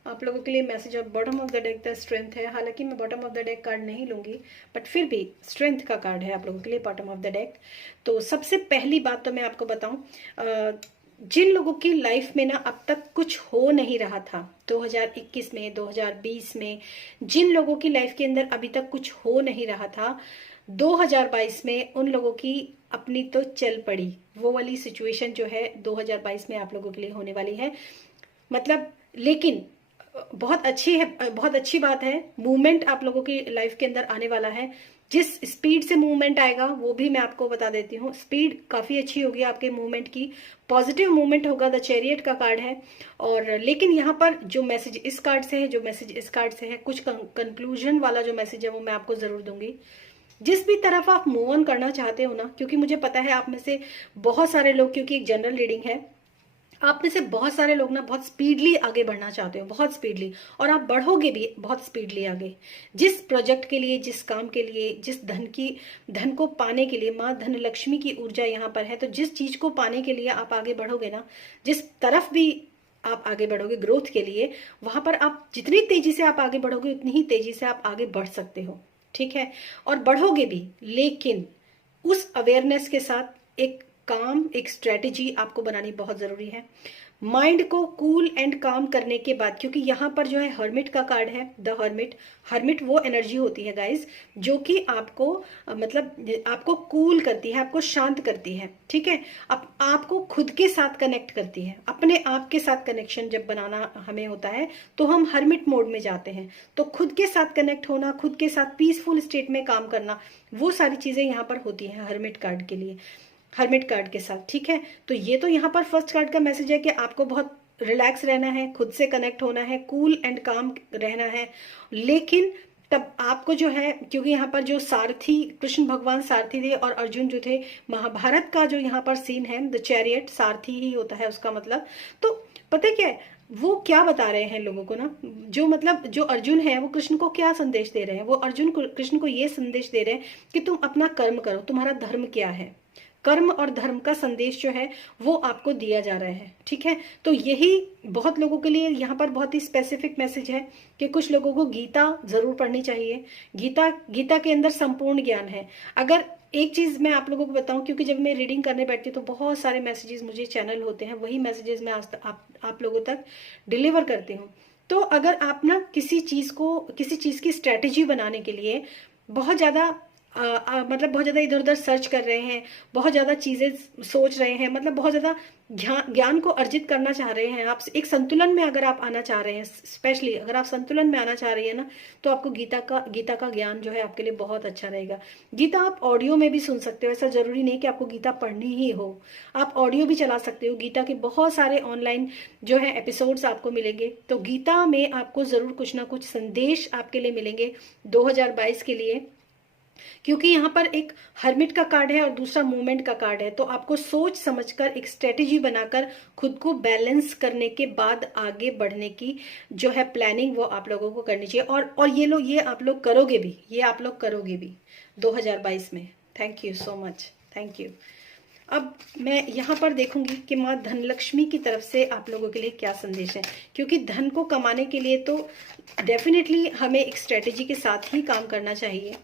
आप लोगों के लिए मैसेज और bottom of the deck the strength है। हालांकि मैं bottom of the deck card नहीं लूंगी, बट फिर भी स्ट्रेंथ का कार्ड है आप लोगों के लिए बॉटम ऑफ द डेक। तो सबसे पहली बात तो मैं आपको बताऊं, जिन लोगों की लाइफ में ना अब तक कुछ हो नहीं रहा था 2021 में, 2020 में, जिन लोगों की लाइफ के अंदर अभी तक कुछ हो नहीं रहा था, 2022 में उन लोगों की अपनी तो चल पड़ी वो वाली सिचुएशन जो है 2022 में आप लोगों के लिए होने वाली है। मतलब लेकिन बहुत अच्छी है, बहुत अच्छी बात है, मूवमेंट आप लोगों की लाइफ के अंदर आने वाला है। जिस स्पीड से मूवमेंट आएगा वो भी मैं आपको बता देती हूँ, स्पीड काफी अच्छी होगी आपके मूवमेंट की, पॉजिटिव मूवमेंट होगा। द चैरियट का कार्ड है। और लेकिन यहाँ पर जो मैसेज इस कार्ड से है, जो मैसेज इस कार्ड से है, कुछ कंक्लूजन वाला जो मैसेज है वो मैं आपको जरूर दूंगी। जिस भी तरफ आप मूव ऑन करना चाहते हो ना, क्योंकि मुझे पता है आप में से बहुत सारे लोग, क्योंकि एक जनरल रीडिंग है, आप में से बहुत सारे लोग ना बहुत स्पीडली आगे बढ़ना चाहते हो, बहुत स्पीडली, और आप बढ़ोगे भी बहुत स्पीडली आगे। जिस प्रोजेक्ट के लिए, जिस काम के लिए, जिस धन को पाने के लिए, माँ धन लक्ष्मी की ऊर्जा यहाँ पर है, तो जिस चीज को पाने के लिए आप आगे बढ़ोगे ना, जिस तरफ भी आप आगे बढ़ोगे ग्रोथ के लिए, वहां पर आप जितनी तेजी से आप आगे बढ़ोगे उतनी ही तेजी से आप आगे बढ़ सकते हो, ठीक है। और बढ़ोगे भी, लेकिन उस अवेयरनेस के साथ एक काम, एक स्ट्रेटेजी आपको बनानी बहुत जरूरी है। माइंड को कूल एंड काम करने के बाद, क्योंकि यहाँ पर जो है हर्मिट का कार्ड है, द हर्मिट। हर्मिट वो एनर्जी होती है गाइस जो कि आपको मतलब आपको कूल करती है, आपको शांत करती है, ठीक है। आपको खुद के साथ कनेक्ट करती है, अपने आप के साथ कनेक्शन जब बनाना हमें होता है तो हम हर्मिट मोड में जाते हैं। तो खुद के साथ कनेक्ट होना, खुद के साथ पीसफुल स्टेट में काम करना, वो सारी चीजें यहाँ पर होती हैं हर्मिट कार्ड के लिए, हर्मिट कार्ड के साथ, ठीक है। तो ये तो यहाँ पर फर्स्ट कार्ड का मैसेज है कि आपको बहुत रिलैक्स रहना है, खुद से कनेक्ट होना है, कूल एंड काम रहना है। लेकिन तब आपको जो है, क्योंकि यहाँ पर जो सारथी, कृष्ण भगवान सारथी थे और अर्जुन जो थे, महाभारत का जो यहाँ पर सीन है, द चैरियट सारथी ही होता है उसका मतलब। तो पता क्या है वो क्या बता रहे हैं लोगों को ना, जो मतलब जो अर्जुन है वो कृष्ण को क्या संदेश दे रहे हैं, वो अर्जुन कृष्ण को ये संदेश दे रहे हैं कि तुम अपना कर्म करो, तुम्हारा धर्म क्या है, कर्म और धर्म का संदेश जो है वो आपको दिया जा रहा है, ठीक है। तो यही बहुत लोगों के लिए यहाँ पर बहुत ही स्पेसिफिक मैसेज है कि कुछ लोगों को गीता जरूर पढ़नी चाहिए। गीता के अंदर संपूर्ण ज्ञान है। अगर एक चीज मैं आप लोगों को बताऊं, क्योंकि जब मैं रीडिंग करने बैठती हूँ तो बहुत सारे मैसेजेस मुझे चैनल होते हैं, वही मैसेजेस मैं आज तक आप लोगों तक डिलीवर करती हूँ। तो अगर आप ना किसी चीज की स्ट्रेटेजी बनाने के लिए बहुत ज्यादा मतलब बहुत ज्यादा इधर उधर सर्च कर रहे हैं, बहुत ज्यादा चीजें सोच रहे हैं, मतलब बहुत ज्यादा ज्ञान को अर्जित करना चाह रहे हैं, आप एक संतुलन में अगर आप आना चाह रहे हैं, स्पेशली अगर आप संतुलन में आना चाह रही है ना, तो आपको गीता का ज्ञान जो है आपके लिए बहुत अच्छा रहेगा। गीता आप ऑडियो में भी सुन सकते हो, ऐसा जरूरी नहीं कि आपको गीता पढ़नी ही हो, आप ऑडियो भी चला सकते हो। गीता के बहुत सारे ऑनलाइन जो है एपिसोड्स आपको मिलेंगे। तो गीता में आपको जरूर कुछ ना कुछ संदेश आपके लिए मिलेंगे 2022 के लिए, क्योंकि यहाँ पर एक हर्मिट का कार्ड है और दूसरा मूवमेंट का कार्ड है। तो आपको सोच समझकर एक स्ट्रेटेजी बनाकर खुद को बैलेंस करने के बाद आगे बढ़ने की जो है प्लानिंग, वो आप लोगों को करनी चाहिए। और ये आप लोग करोगे भी, 2022 में। Thank you so much, thank you. अब मैं यहाँ पर देखूंगी कि माँ धनलक्ष्मी की तरफ से आप लोगों के लिए क्या संदेश है, क्योंकि धन को कमाने के लिए तो डेफिनेटली हमें एक स्ट्रेटेजी के साथ ही काम करना चाहिए।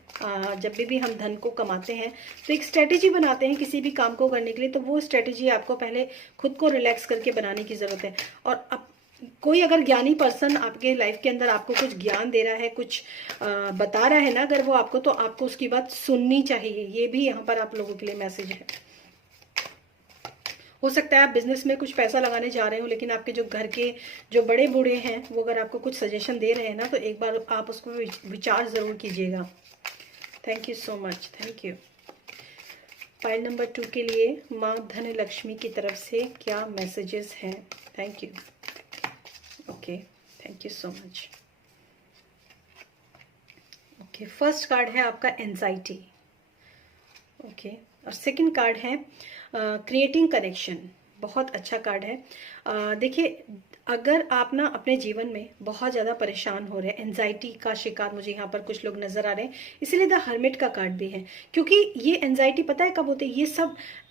जब भी हम धन को कमाते हैं तो एक स्ट्रेटेजी बनाते हैं किसी भी काम को करने के लिए, तो वो स्ट्रेटेजी आपको पहले खुद को रिलैक्स करके बनाने की जरूरत है। और अब कोई अगर ज्ञानी पर्सन आपके लाइफ के अंदर आपको कुछ ज्ञान दे रहा है, कुछ बता रहा है ना अगर वो आपको, तो आपको उसकी बात सुननी चाहिए। ये भी यहाँ पर आप लोगों के लिए मैसेज है। हो सकता है आप बिजनेस में कुछ पैसा लगाने जा रहे हो, लेकिन आपके जो घर के जो बड़े बूढ़े हैं वो अगर आपको कुछ सजेशन दे रहे हैं ना, तो एक बार आप उसको विचार जरूर कीजिएगा। Thank you so much, thank you. File number 2 के लिए माँ धनलक्ष्मी की तरफ से क्या मैसेजेस हैं? Thank you. Okay, thank you so much. Okay, first card है आपका एंजाइटी। ओके, और सेकंड कार्ड है क्रिएटिंग कनेक्शन। बहुत अच्छा कार्ड है। देखिए, अगर आप ना अपने जीवन में बहुत ज़्यादा परेशान हो रहे हैं, एंजाइटी का शिकार मुझे यहाँ पर कुछ लोग नजर आ रहे हैं, इसीलिए द हर्मिट का कार्ड भी है। क्योंकि ये एंजाइटी पता है कब होती है?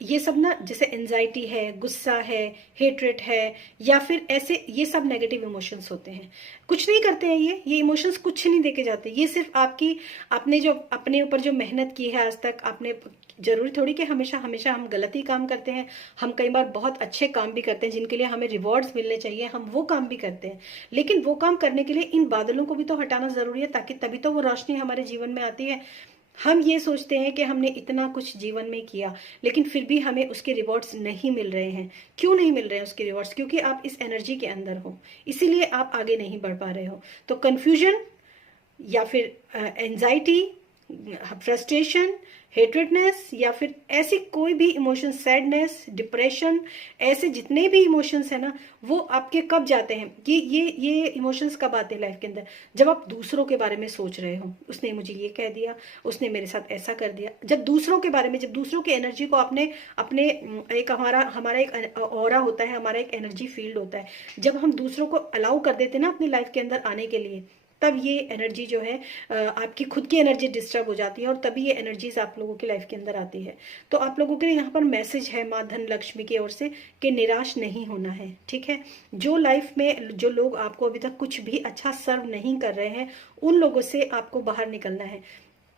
ये सब ना, जैसे एंजाइटी है, गुस्सा है, हेट्रेट है, या फिर ऐसे ये सब नेगेटिव इमोशंस होते हैं। कुछ नहीं करते हैं ये इमोशंस कुछ नहीं देके जाते। ये सिर्फ आपने जो अपने ऊपर जो मेहनत की है आज तक, आपने, जरूरी थोड़ी कि हमेशा हम गलत ही काम करते हैं। हम कई बार बहुत अच्छे काम भी करते हैं जिनके लिए हमें रिवॉर्ड्स मिलने चाहिए, हम वो काम भी करते हैं। लेकिन वो काम करने के लिए इन बादलों को भी तो हटाना जरूरी है, ताकि तभी तो वो रोशनी हमारे जीवन में आती है। हम ये सोचते हैं कि हमने इतना कुछ जीवन में किया, लेकिन फिर भी हमें उसके रिवॉर्ड्स नहीं मिल रहे हैं। क्यों नहीं मिल रहे हैं उसके रिवॉर्ड्स? क्योंकि आप इस एनर्जी के अंदर हो, इसीलिए आप आगे नहीं बढ़ पा रहे हो। तो कंफ्यूजन या फिर एंजाइटी, फ्रस्ट्रेशन, हेट्रेडनेस, या फिर ऐसी कोई भी इमोशन, सैडनेस, डिप्रेशन, ऐसे जितने भी इमोशंस है ना, वो आपके कब जाते हैं? ये इमोशंस कब आते हैं लाइफ के अंदर? जब आप दूसरों के बारे में सोच रहे हो, उसने मुझे ये कह दिया, उसने मेरे साथ ऐसा कर दिया। जब दूसरों के बारे में, जब दूसरों की एनर्जी को आपने अपने एक हमारा एक ऑरा होता है, हमारा एक एनर्जी फील्ड होता है, जब हम दूसरों को अलाउ कर देते हैं ना अपनी लाइफ के अंदर आने के लिए, तब ये एनर्जी जो है आपकी खुद की एनर्जी डिस्टर्ब हो जाती है, और तभी ये एनर्जीज आप लोगों की लाइफ के अंदर आती है। तो आप लोगों के लिए यहाँ पर मैसेज है माँ धनलक्ष्मी की ओर से कि निराश नहीं होना है, ठीक है? जो लाइफ में जो लोग आपको अभी तक कुछ भी अच्छा सर्व नहीं कर रहे हैं, उन लोगों से आपको बाहर निकलना है।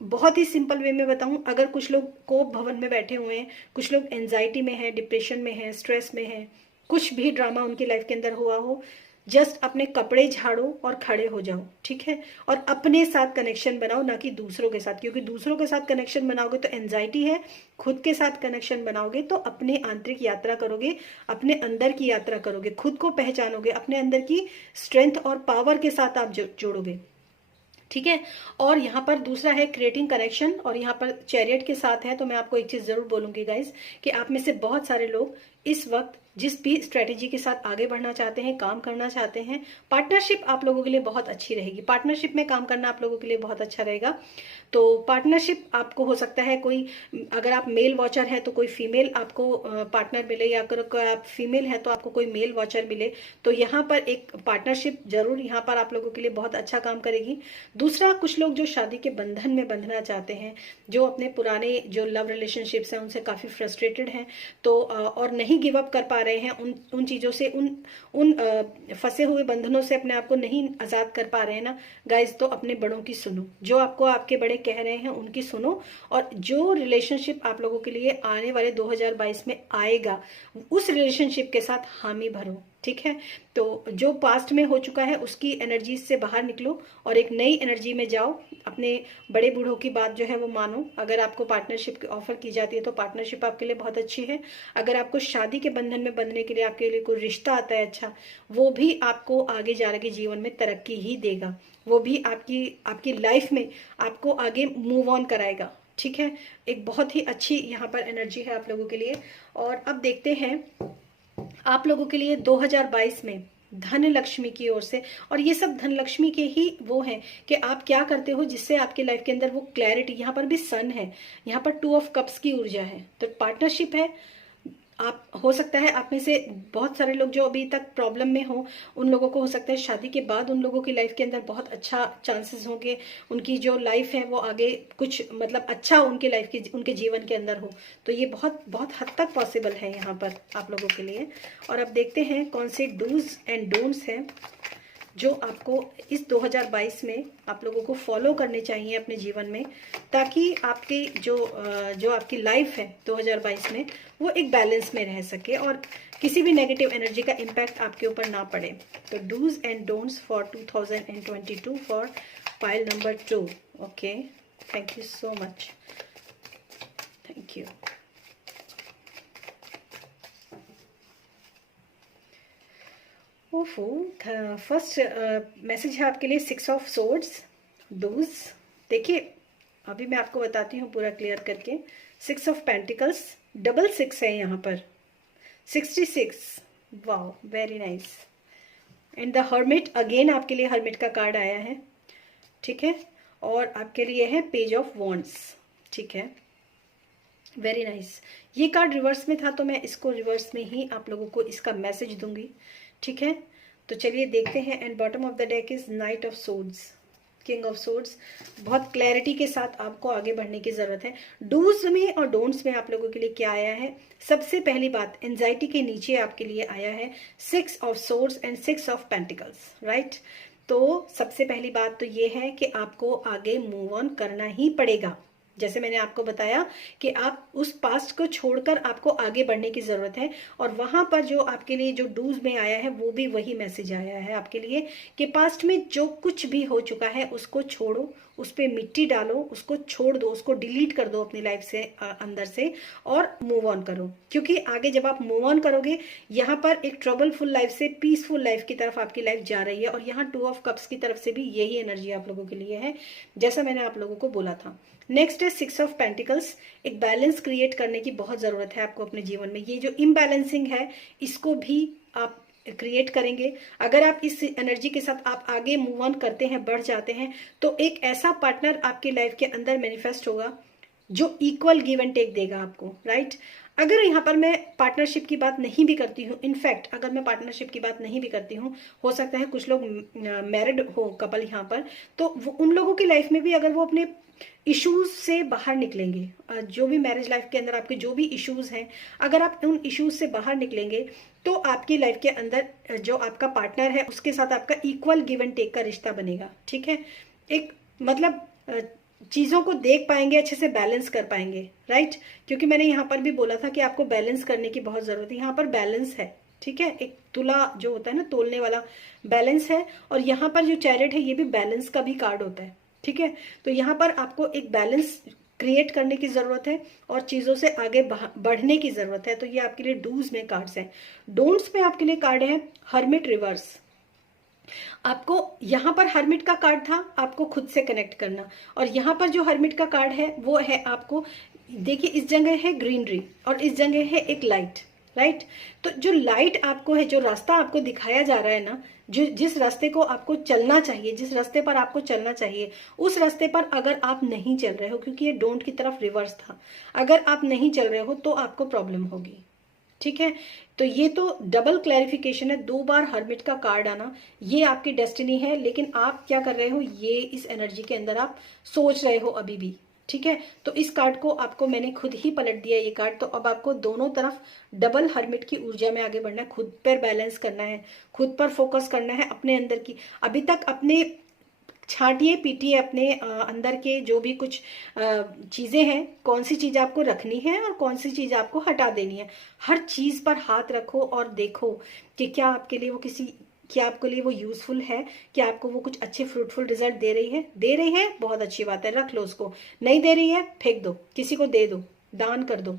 बहुत ही सिंपल वे में बताऊं, अगर कुछ लोग कोप भवन में बैठे हुए हैं, कुछ लोग एंजाइटी में है, डिप्रेशन में है, स्ट्रेस में है, कुछ भी ड्रामा उनकी लाइफ के अंदर हुआ हो, जस्ट अपने कपड़े झाड़ो और खड़े हो जाओ, ठीक है? और अपने साथ कनेक्शन बनाओ, ना कि दूसरों के साथ। क्योंकि दूसरों के साथ कनेक्शन बनाओगे तो एंजाइटी है, खुद के साथ कनेक्शन बनाओगे तो अपने आंतरिक यात्रा करोगे, अपने अंदर की यात्रा करोगे, खुद को पहचानोगे, अपने अंदर की स्ट्रेंथ और पावर के साथ आप जोड़ोगे, ठीक है? और यहाँ पर दूसरा है क्रिएटिंग कनेक्शन, और यहाँ पर चैरियट के साथ है। तो मैं आपको एक चीज जरूर बोलूंगी गाइज, कि आप में से बहुत सारे लोग इस वक्त जिस भी स्ट्रेटेजी के साथ आगे बढ़ना चाहते हैं, काम करना चाहते हैं, पार्टनरशिप आप लोगों के लिए बहुत अच्छी रहेगी। पार्टनरशिप में काम करना आप लोगों के लिए बहुत अच्छा रहेगा। तो पार्टनरशिप आपको हो सकता है कोई, अगर आप मेल वॉचर है तो कोई फीमेल आपको पार्टनर मिले, या अगर आप फीमेल है तो आपको कोई मेल वॉचर मिले। तो यहाँ पर एक पार्टनरशिप जरूर यहाँ पर आप लोगों के लिए बहुत अच्छा काम करेगी। दूसरा, कुछ लोग जो शादी के बंधन में बंधना चाहते हैं, जो अपने पुराने जो लव रिलेशनशिप्स हैं उनसे काफी फ्रस्ट्रेटेड हैं, तो और नहीं गिव अप कर पा रहे रहे हैं, उन चीज़ों से, उन फंसे हुए बंधनों से अपने आप को नहीं आज़ाद कर पा रहे हैं ना गाइज, तो अपने बड़ों की सुनो, जो आपको आपके बड़े कह रहे हैं उनकी सुनो। और जो रिलेशनशिप आप लोगों के लिए आने वाले 2022 में आएगा, उस रिलेशनशिप के साथ हामी भरो, ठीक है। तो जो पास्ट में हो चुका है उसकी एनर्जी से बाहर निकलो और एक नई एनर्जी में जाओ। अपने बड़े बूढ़ों की बात जो है वो मानो। अगर आपको पार्टनरशिप की ऑफर की जाती है तो पार्टनरशिप आपके लिए बहुत अच्छी है। अगर आपको शादी के बंधन में बंधने के लिए आपके लिए कोई रिश्ता आता है अच्छा, वो भी आपको आगे जा रहे जीवन में तरक्की ही देगा, वो भी आपकी लाइफ में आपको आगे मूव ऑन कराएगा, ठीक है। एक बहुत ही अच्छी यहाँ पर एनर्जी है आप लोगों के लिए। और अब देखते हैं आप लोगों के लिए 2022 में धन लक्ष्मी की ओर से। और ये सब धन लक्ष्मी के ही वो हैं कि आप क्या करते हो जिससे आपकी लाइफ के अंदर वो क्लैरिटी। यहाँ पर भी सन है, यहाँ पर 2 ऑफ कप्स की ऊर्जा है, तो पार्टनरशिप है। आप हो सकता है आप में से बहुत सारे लोग जो अभी तक प्रॉब्लम में हो, उन लोगों को हो सकता है शादी के बाद उन लोगों की लाइफ के अंदर बहुत अच्छा चांसेस होंगे, उनकी जो लाइफ है वो आगे कुछ मतलब अच्छा उनके लाइफ की, उनके जीवन के अंदर हो। तो ये बहुत बहुत हद तक पॉसिबल है यहाँ पर आप लोगों के लिए। और अब देखते हैं कौन से डूज एंड डोंट्स हैं जो आपको इस 2022 में आप लोगों को फॉलो करने चाहिए अपने जीवन में, ताकि आपकी जो आपकी लाइफ है 2022 में वो एक बैलेंस में रह सके और किसी भी नेगेटिव एनर्जी का इम्पैक्ट आपके ऊपर ना पड़े। तो dos and don'ts for 2022 for pile number 2। Okay, thank you so much, thank you. ओफो, फर्स्ट मैसेज है आपके लिए 6 ऑफ सोर्ड्स डूज। देखिए अभी मैं आपको बताती हूँ पूरा क्लियर करके। 6 ऑफ पेंटिकल्स, डबल 6 है यहाँ पर, 66, wow very nice. And the hermit, again आपके लिए हर्मिट का कार्ड आया है, ठीक है। और आपके लिए है पेज ऑफ वॉन्ड्स, ठीक है, वेरी नाइस। ये कार्ड रिवर्स में था तो मैं इसको रिवर्स में ही आप लोगों को इसका मैसेज दूंगी, ठीक है। तो चलिए देखते हैं। And bottom of the deck is night of swords, king of swords. बहुत क्लैरिटी के साथ आपको आगे बढ़ने की जरूरत है। डूज में और डोंट्स में आप लोगों के लिए क्या आया है? सबसे पहली बात, एंजाइटी के नीचे आपके लिए आया है 6 of swords and 6 of pentacles, right. तो सबसे पहली बात तो ये है कि आपको आगे मूव ऑन करना ही पड़ेगा। जैसे मैंने आपको बताया कि आप उस पास्ट को छोड़कर आपको आगे बढ़ने की जरूरत है। और वहां पर जो आपके लिए जो डूज में आया है वो भी वही मैसेज आया है आपके लिए कि पास्ट में जो कुछ भी हो चुका है उसको छोड़ो, उस पर मिट्टी डालो, उसको छोड़ दो, उसको डिलीट कर दो अपनी लाइफ से अंदर से और मूव ऑन करो। क्योंकि आगे जब आप मूव ऑन करोगे, यहाँ पर एक ट्रबलफुल लाइफ से पीसफुल लाइफ की तरफ आपकी लाइफ जा रही है। और यहाँ 2 ऑफ कप्स की तरफ से भी यही एनर्जी आप लोगों के लिए है, जैसा मैंने आप लोगों को बोला था। नेक्स्ट है 6 ऑफ पेंटिकल्स। एक बैलेंस क्रिएट करने की बहुत जरूरत है आपको अपने जीवन में। ये जो इम्बैलेंसिंग है इसको भी आप क्रिएट करेंगे। अगर आप इस एनर्जी के साथ आप आगे मूव ऑन करते हैं, बढ़ जाते हैं, तो एक ऐसा पार्टनर आपकी लाइफ के अंदर मैनिफेस्ट होगा जो इक्वल गिव एंड टेक देगा आपको, राइट। अगर यहाँ पर मैं पार्टनरशिप की बात नहीं भी करती हूँ, इनफैक्ट अगर मैं पार्टनरशिप की बात नहीं भी करती हूँ, हो सकता है कुछ लोग मैरिड हो कपल यहाँ पर, तो उन लोगों की लाइफ में भी अगर वो अपने इश्यूज से बाहर निकलेंगे, जो भी मैरिज लाइफ के अंदर आपके जो भी इश्यूज हैं, अगर आप उन इश्यूज से बाहर निकलेंगे तो आपकी लाइफ के अंदर जो आपका पार्टनर है उसके साथ आपका इक्वल गिव एंड टेक का रिश्ता बनेगा, ठीक है। एक मतलब चीज़ों को देख पाएंगे, अच्छे से बैलेंस कर पाएंगे, राइट। क्योंकि मैंने यहाँ पर भी बोला था कि आपको बैलेंस करने की बहुत ज़रूरत है। यहाँ पर बैलेंस है, ठीक है। एक तुला जो होता है ना, तोलने वाला, बैलेंस है। और यहाँ पर जो चैरिट है ये भी बैलेंस का भी कार्ड होता है, ठीक है। तो यहाँ पर आपको एक बैलेंस क्रिएट करने की जरूरत है और चीजों से आगे बढ़ने की जरूरत है। तो ये आपके लिए डूज में कार्ड्स हैं। डोंट्स में आपके लिए कार्ड है हर्मिट रिवर्स। आपको यहाँ पर हर्मिट का कार्ड था, आपको खुद से कनेक्ट करना। और यहाँ पर जो हर्मिट का कार्ड है वो है आपको, देखिए इस जगह है ग्रीनरी और इस जगह है एक लाइट, राइट। तो जो लाइट आपको है, जो रास्ता आपको दिखाया जा रहा है ना, जो जिस रास्ते को आपको चलना चाहिए, जिस रास्ते पर आपको चलना चाहिए, उस रास्ते पर अगर आप नहीं चल रहे हो, क्योंकि ये डोंट की तरफ रिवर्स था, अगर आप नहीं चल रहे हो तो आपको प्रॉब्लम होगी, ठीक है। तो ये तो डबल क्लैरिफिकेशन है, 2 बार हर्मिट का कार्ड आना, ये आपकी डेस्टिनी है। लेकिन आप क्या कर रहे हो, ये इस एनर्जी के अंदर आप सोच रहे हो अभी भी, ठीक है। तो इस कार्ड को आपको मैंने खुद ही पलट दिया ये कार्ड। तो अब आपको दोनों तरफ डबल हर्मिट की ऊर्जा में आगे बढ़ना है, खुद पर बैलेंस करना है, खुद पर फोकस करना है, अपने अंदर की अभी तक अपने छांटिए पीटिए अपने अंदर के जो भी कुछ चीजें हैं, कौन सी चीज आपको रखनी है और कौन सी चीज आपको हटा देनी है। हर चीज पर हाथ रखो और देखो कि क्या आपके लिए वो क्या आपके लिए वो यूजफुल है, क्या आपको वो कुछ अच्छे फ्रूटफुल रिजल्ट दे रही है, बहुत अच्छी बात है, रख लो उसको। नहीं दे रही है, फेंक दो, किसी को दे दो, दान कर दो।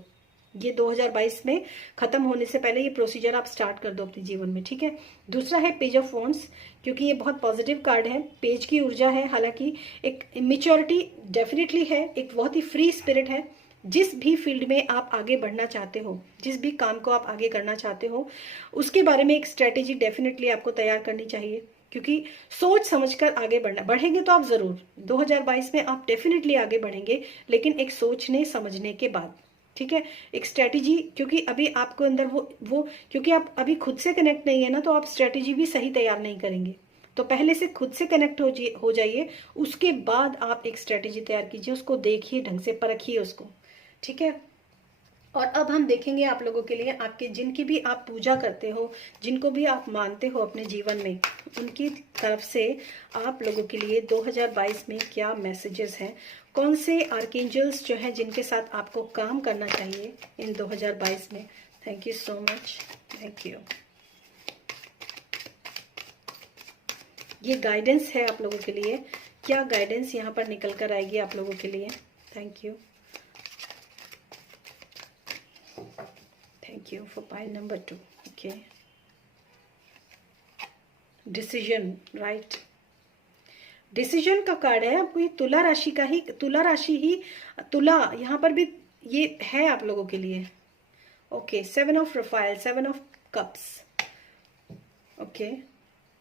ये 2022 में खत्म होने से पहले ये प्रोसीजर आप स्टार्ट कर दो अपने जीवन में, ठीक है। दूसरा है पेज ऑफ वॉन्ड्स, क्योंकि ये बहुत पॉजिटिव कार्ड है, पेज की ऊर्जा है, हालांकि एक मेच्योरिटी डेफिनेटली है, एक बहुत ही फ्री स्पिरिट है। जिस भी फील्ड में आप आगे बढ़ना चाहते हो, जिस भी काम को आप आगे करना चाहते हो, उसके बारे में एक स्ट्रेटेजी डेफिनेटली आपको तैयार करनी चाहिए, क्योंकि सोच समझकर आगे बढ़ेंगे तो आप जरूर 2022 में आप डेफिनेटली आगे बढ़ेंगे, लेकिन एक सोचने समझने के बाद, ठीक है। एक स्ट्रेटेजी, क्योंकि अभी आपको अंदर वो क्योंकि आप अभी खुद से कनेक्ट नहीं है ना, तो आप स्ट्रेटेजी भी सही तैयार नहीं करेंगे। तो पहले से खुद से कनेक्ट हो जाइए, उसके बाद आप एक स्ट्रेटेजी तैयार कीजिए, उसको देखिए, ढंग से परखिए उसको, ठीक है। और अब हम देखेंगे आप लोगों के लिए, आपके जिनकी भी आप पूजा करते हो, जिनको भी आप मानते हो अपने जीवन में, उनकी तरफ से आप लोगों के लिए 2022 में क्या मैसेजेस हैं, कौन से आर्कएंजल्स जो हैं जिनके साथ आपको काम करना चाहिए इन 2022 में। Thank you so much, thank you. ये गाइडेंस है आप लोगों के लिए, क्या गाइडेंस यहाँ पर निकल कर आएगी आप लोगों के लिए। Thank you, thank you for pile number 2। Okay, decision, right, decision का कार्ड है। आपको ये तुला राशि का ही, तुला राशि ही, तुला यहाँ पर भी ये है आप लोगों के लिए। Okay, 7 of raffle, 7 of cups, okay,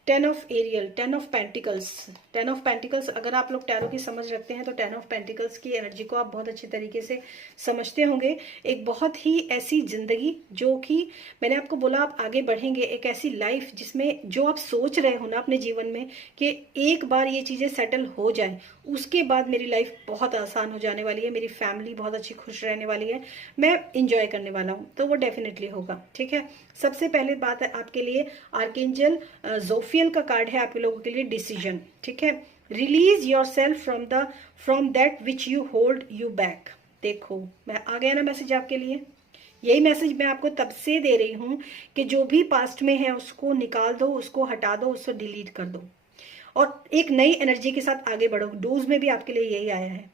10 of aerial, 10 of pentacles. 10 of pentacles, अगर आप लोग टैरो की समझ रखते हैं तो 10 ऑफ पेंटिकल्स की एनर्जी को आप बहुत अच्छे तरीके से समझते होंगे। एक बहुत ही ऐसी जिंदगी जो कि मैंने आपको बोला आप आगे बढ़ेंगे, एक ऐसी लाइफ जिसमें जो आप सोच रहे हो ना अपने जीवन में कि एक बार ये चीजें सेटल हो जाए, उसके बाद मेरी लाइफ बहुत आसान हो जाने वाली है, मेरी फैमिली बहुत अच्छी खुश रहने वाली है, मैं इंजॉय करने वाला हूँ, तो वो डेफिनेटली होगा, ठीक है। सबसे पहले बात है आपके लिए आर्कएंजल जोफियल का कार्ड है आपके लोगों के लिए, डिसीजन, ठीक है। Release your self from that which you hold you back. देखो, मैं आ गया ना मैसेज आपके लिए, यही मैसेज मैं आपको तब से दे रही हूं कि जो भी पास्ट में है उसको निकाल दो, उसको हटा दो, उसको डिलीट कर दो और एक नई एनर्जी के साथ आगे बढ़ो। डोज में भी आपके लिए यही आया है।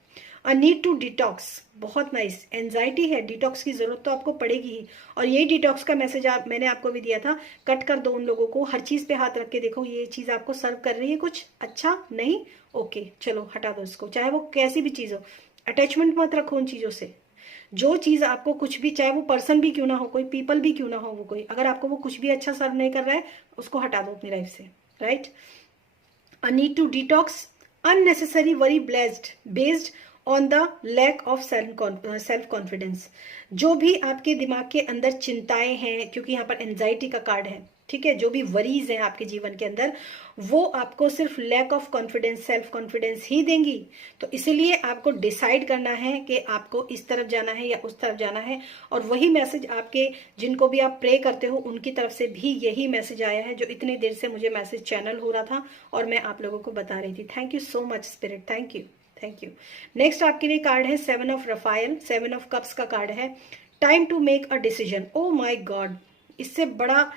अ नीड टू डिटॉक्स, बहुत नाइस, एंजाइटी है, डिटॉक्स की जरूरत तो आपको पड़ेगी ही, और यही डिटॉक्स का मैसेज मैंने आपको भी दिया था। कट कर दो उन लोगों को, हर चीज पे हाथ रख के देखो ये चीज आपको सर्व कर रही है कुछ अच्छा नहीं, ओके चलो हटा दो इसको, चाहे वो कैसी भी चीज हो। अटैचमेंट मत रखो उन चीजों से। जो चीज आपको कुछ भी, चाहे वो पर्सन भी क्यों ना हो, कोई पीपल भी क्यों ना हो, वो कोई, अगर आपको वो कुछ भी अच्छा सर्व नहीं कर रहा है उसको हटा दो अपनी लाइफ से, right. A need to detox unnecessary worry based on the lack of self confidence। जो भी आपके दिमाग के अंदर चिंताएं हैं, क्योंकि यहाँ पर एंजाइटी का कार्ड है, ठीक है, जो भी वरीज हैं आपके जीवन के अंदर, वो आपको सिर्फ lack of confidence, self confidence ही देंगी। तो इसीलिए आपको डिसाइड करना है कि आपको इस तरफ जाना है या उस तरफ जाना है। और वही मैसेज आपके, जिनको भी आप प्रे करते हो, उनकी तरफ से भी यही मैसेज आया है, जो इतनी देर से मुझे मैसेज चैनल हो रहा था और मैं आप लोगों को बता रही थी। Thank you so much spirit, thank you, thank you. Next आपके लिए कार्ड है 7 ऑफ रफाइल, 7 ऑफ कप्स का कार्ड है। Time to make a decision. Oh my god, इससे बड़ा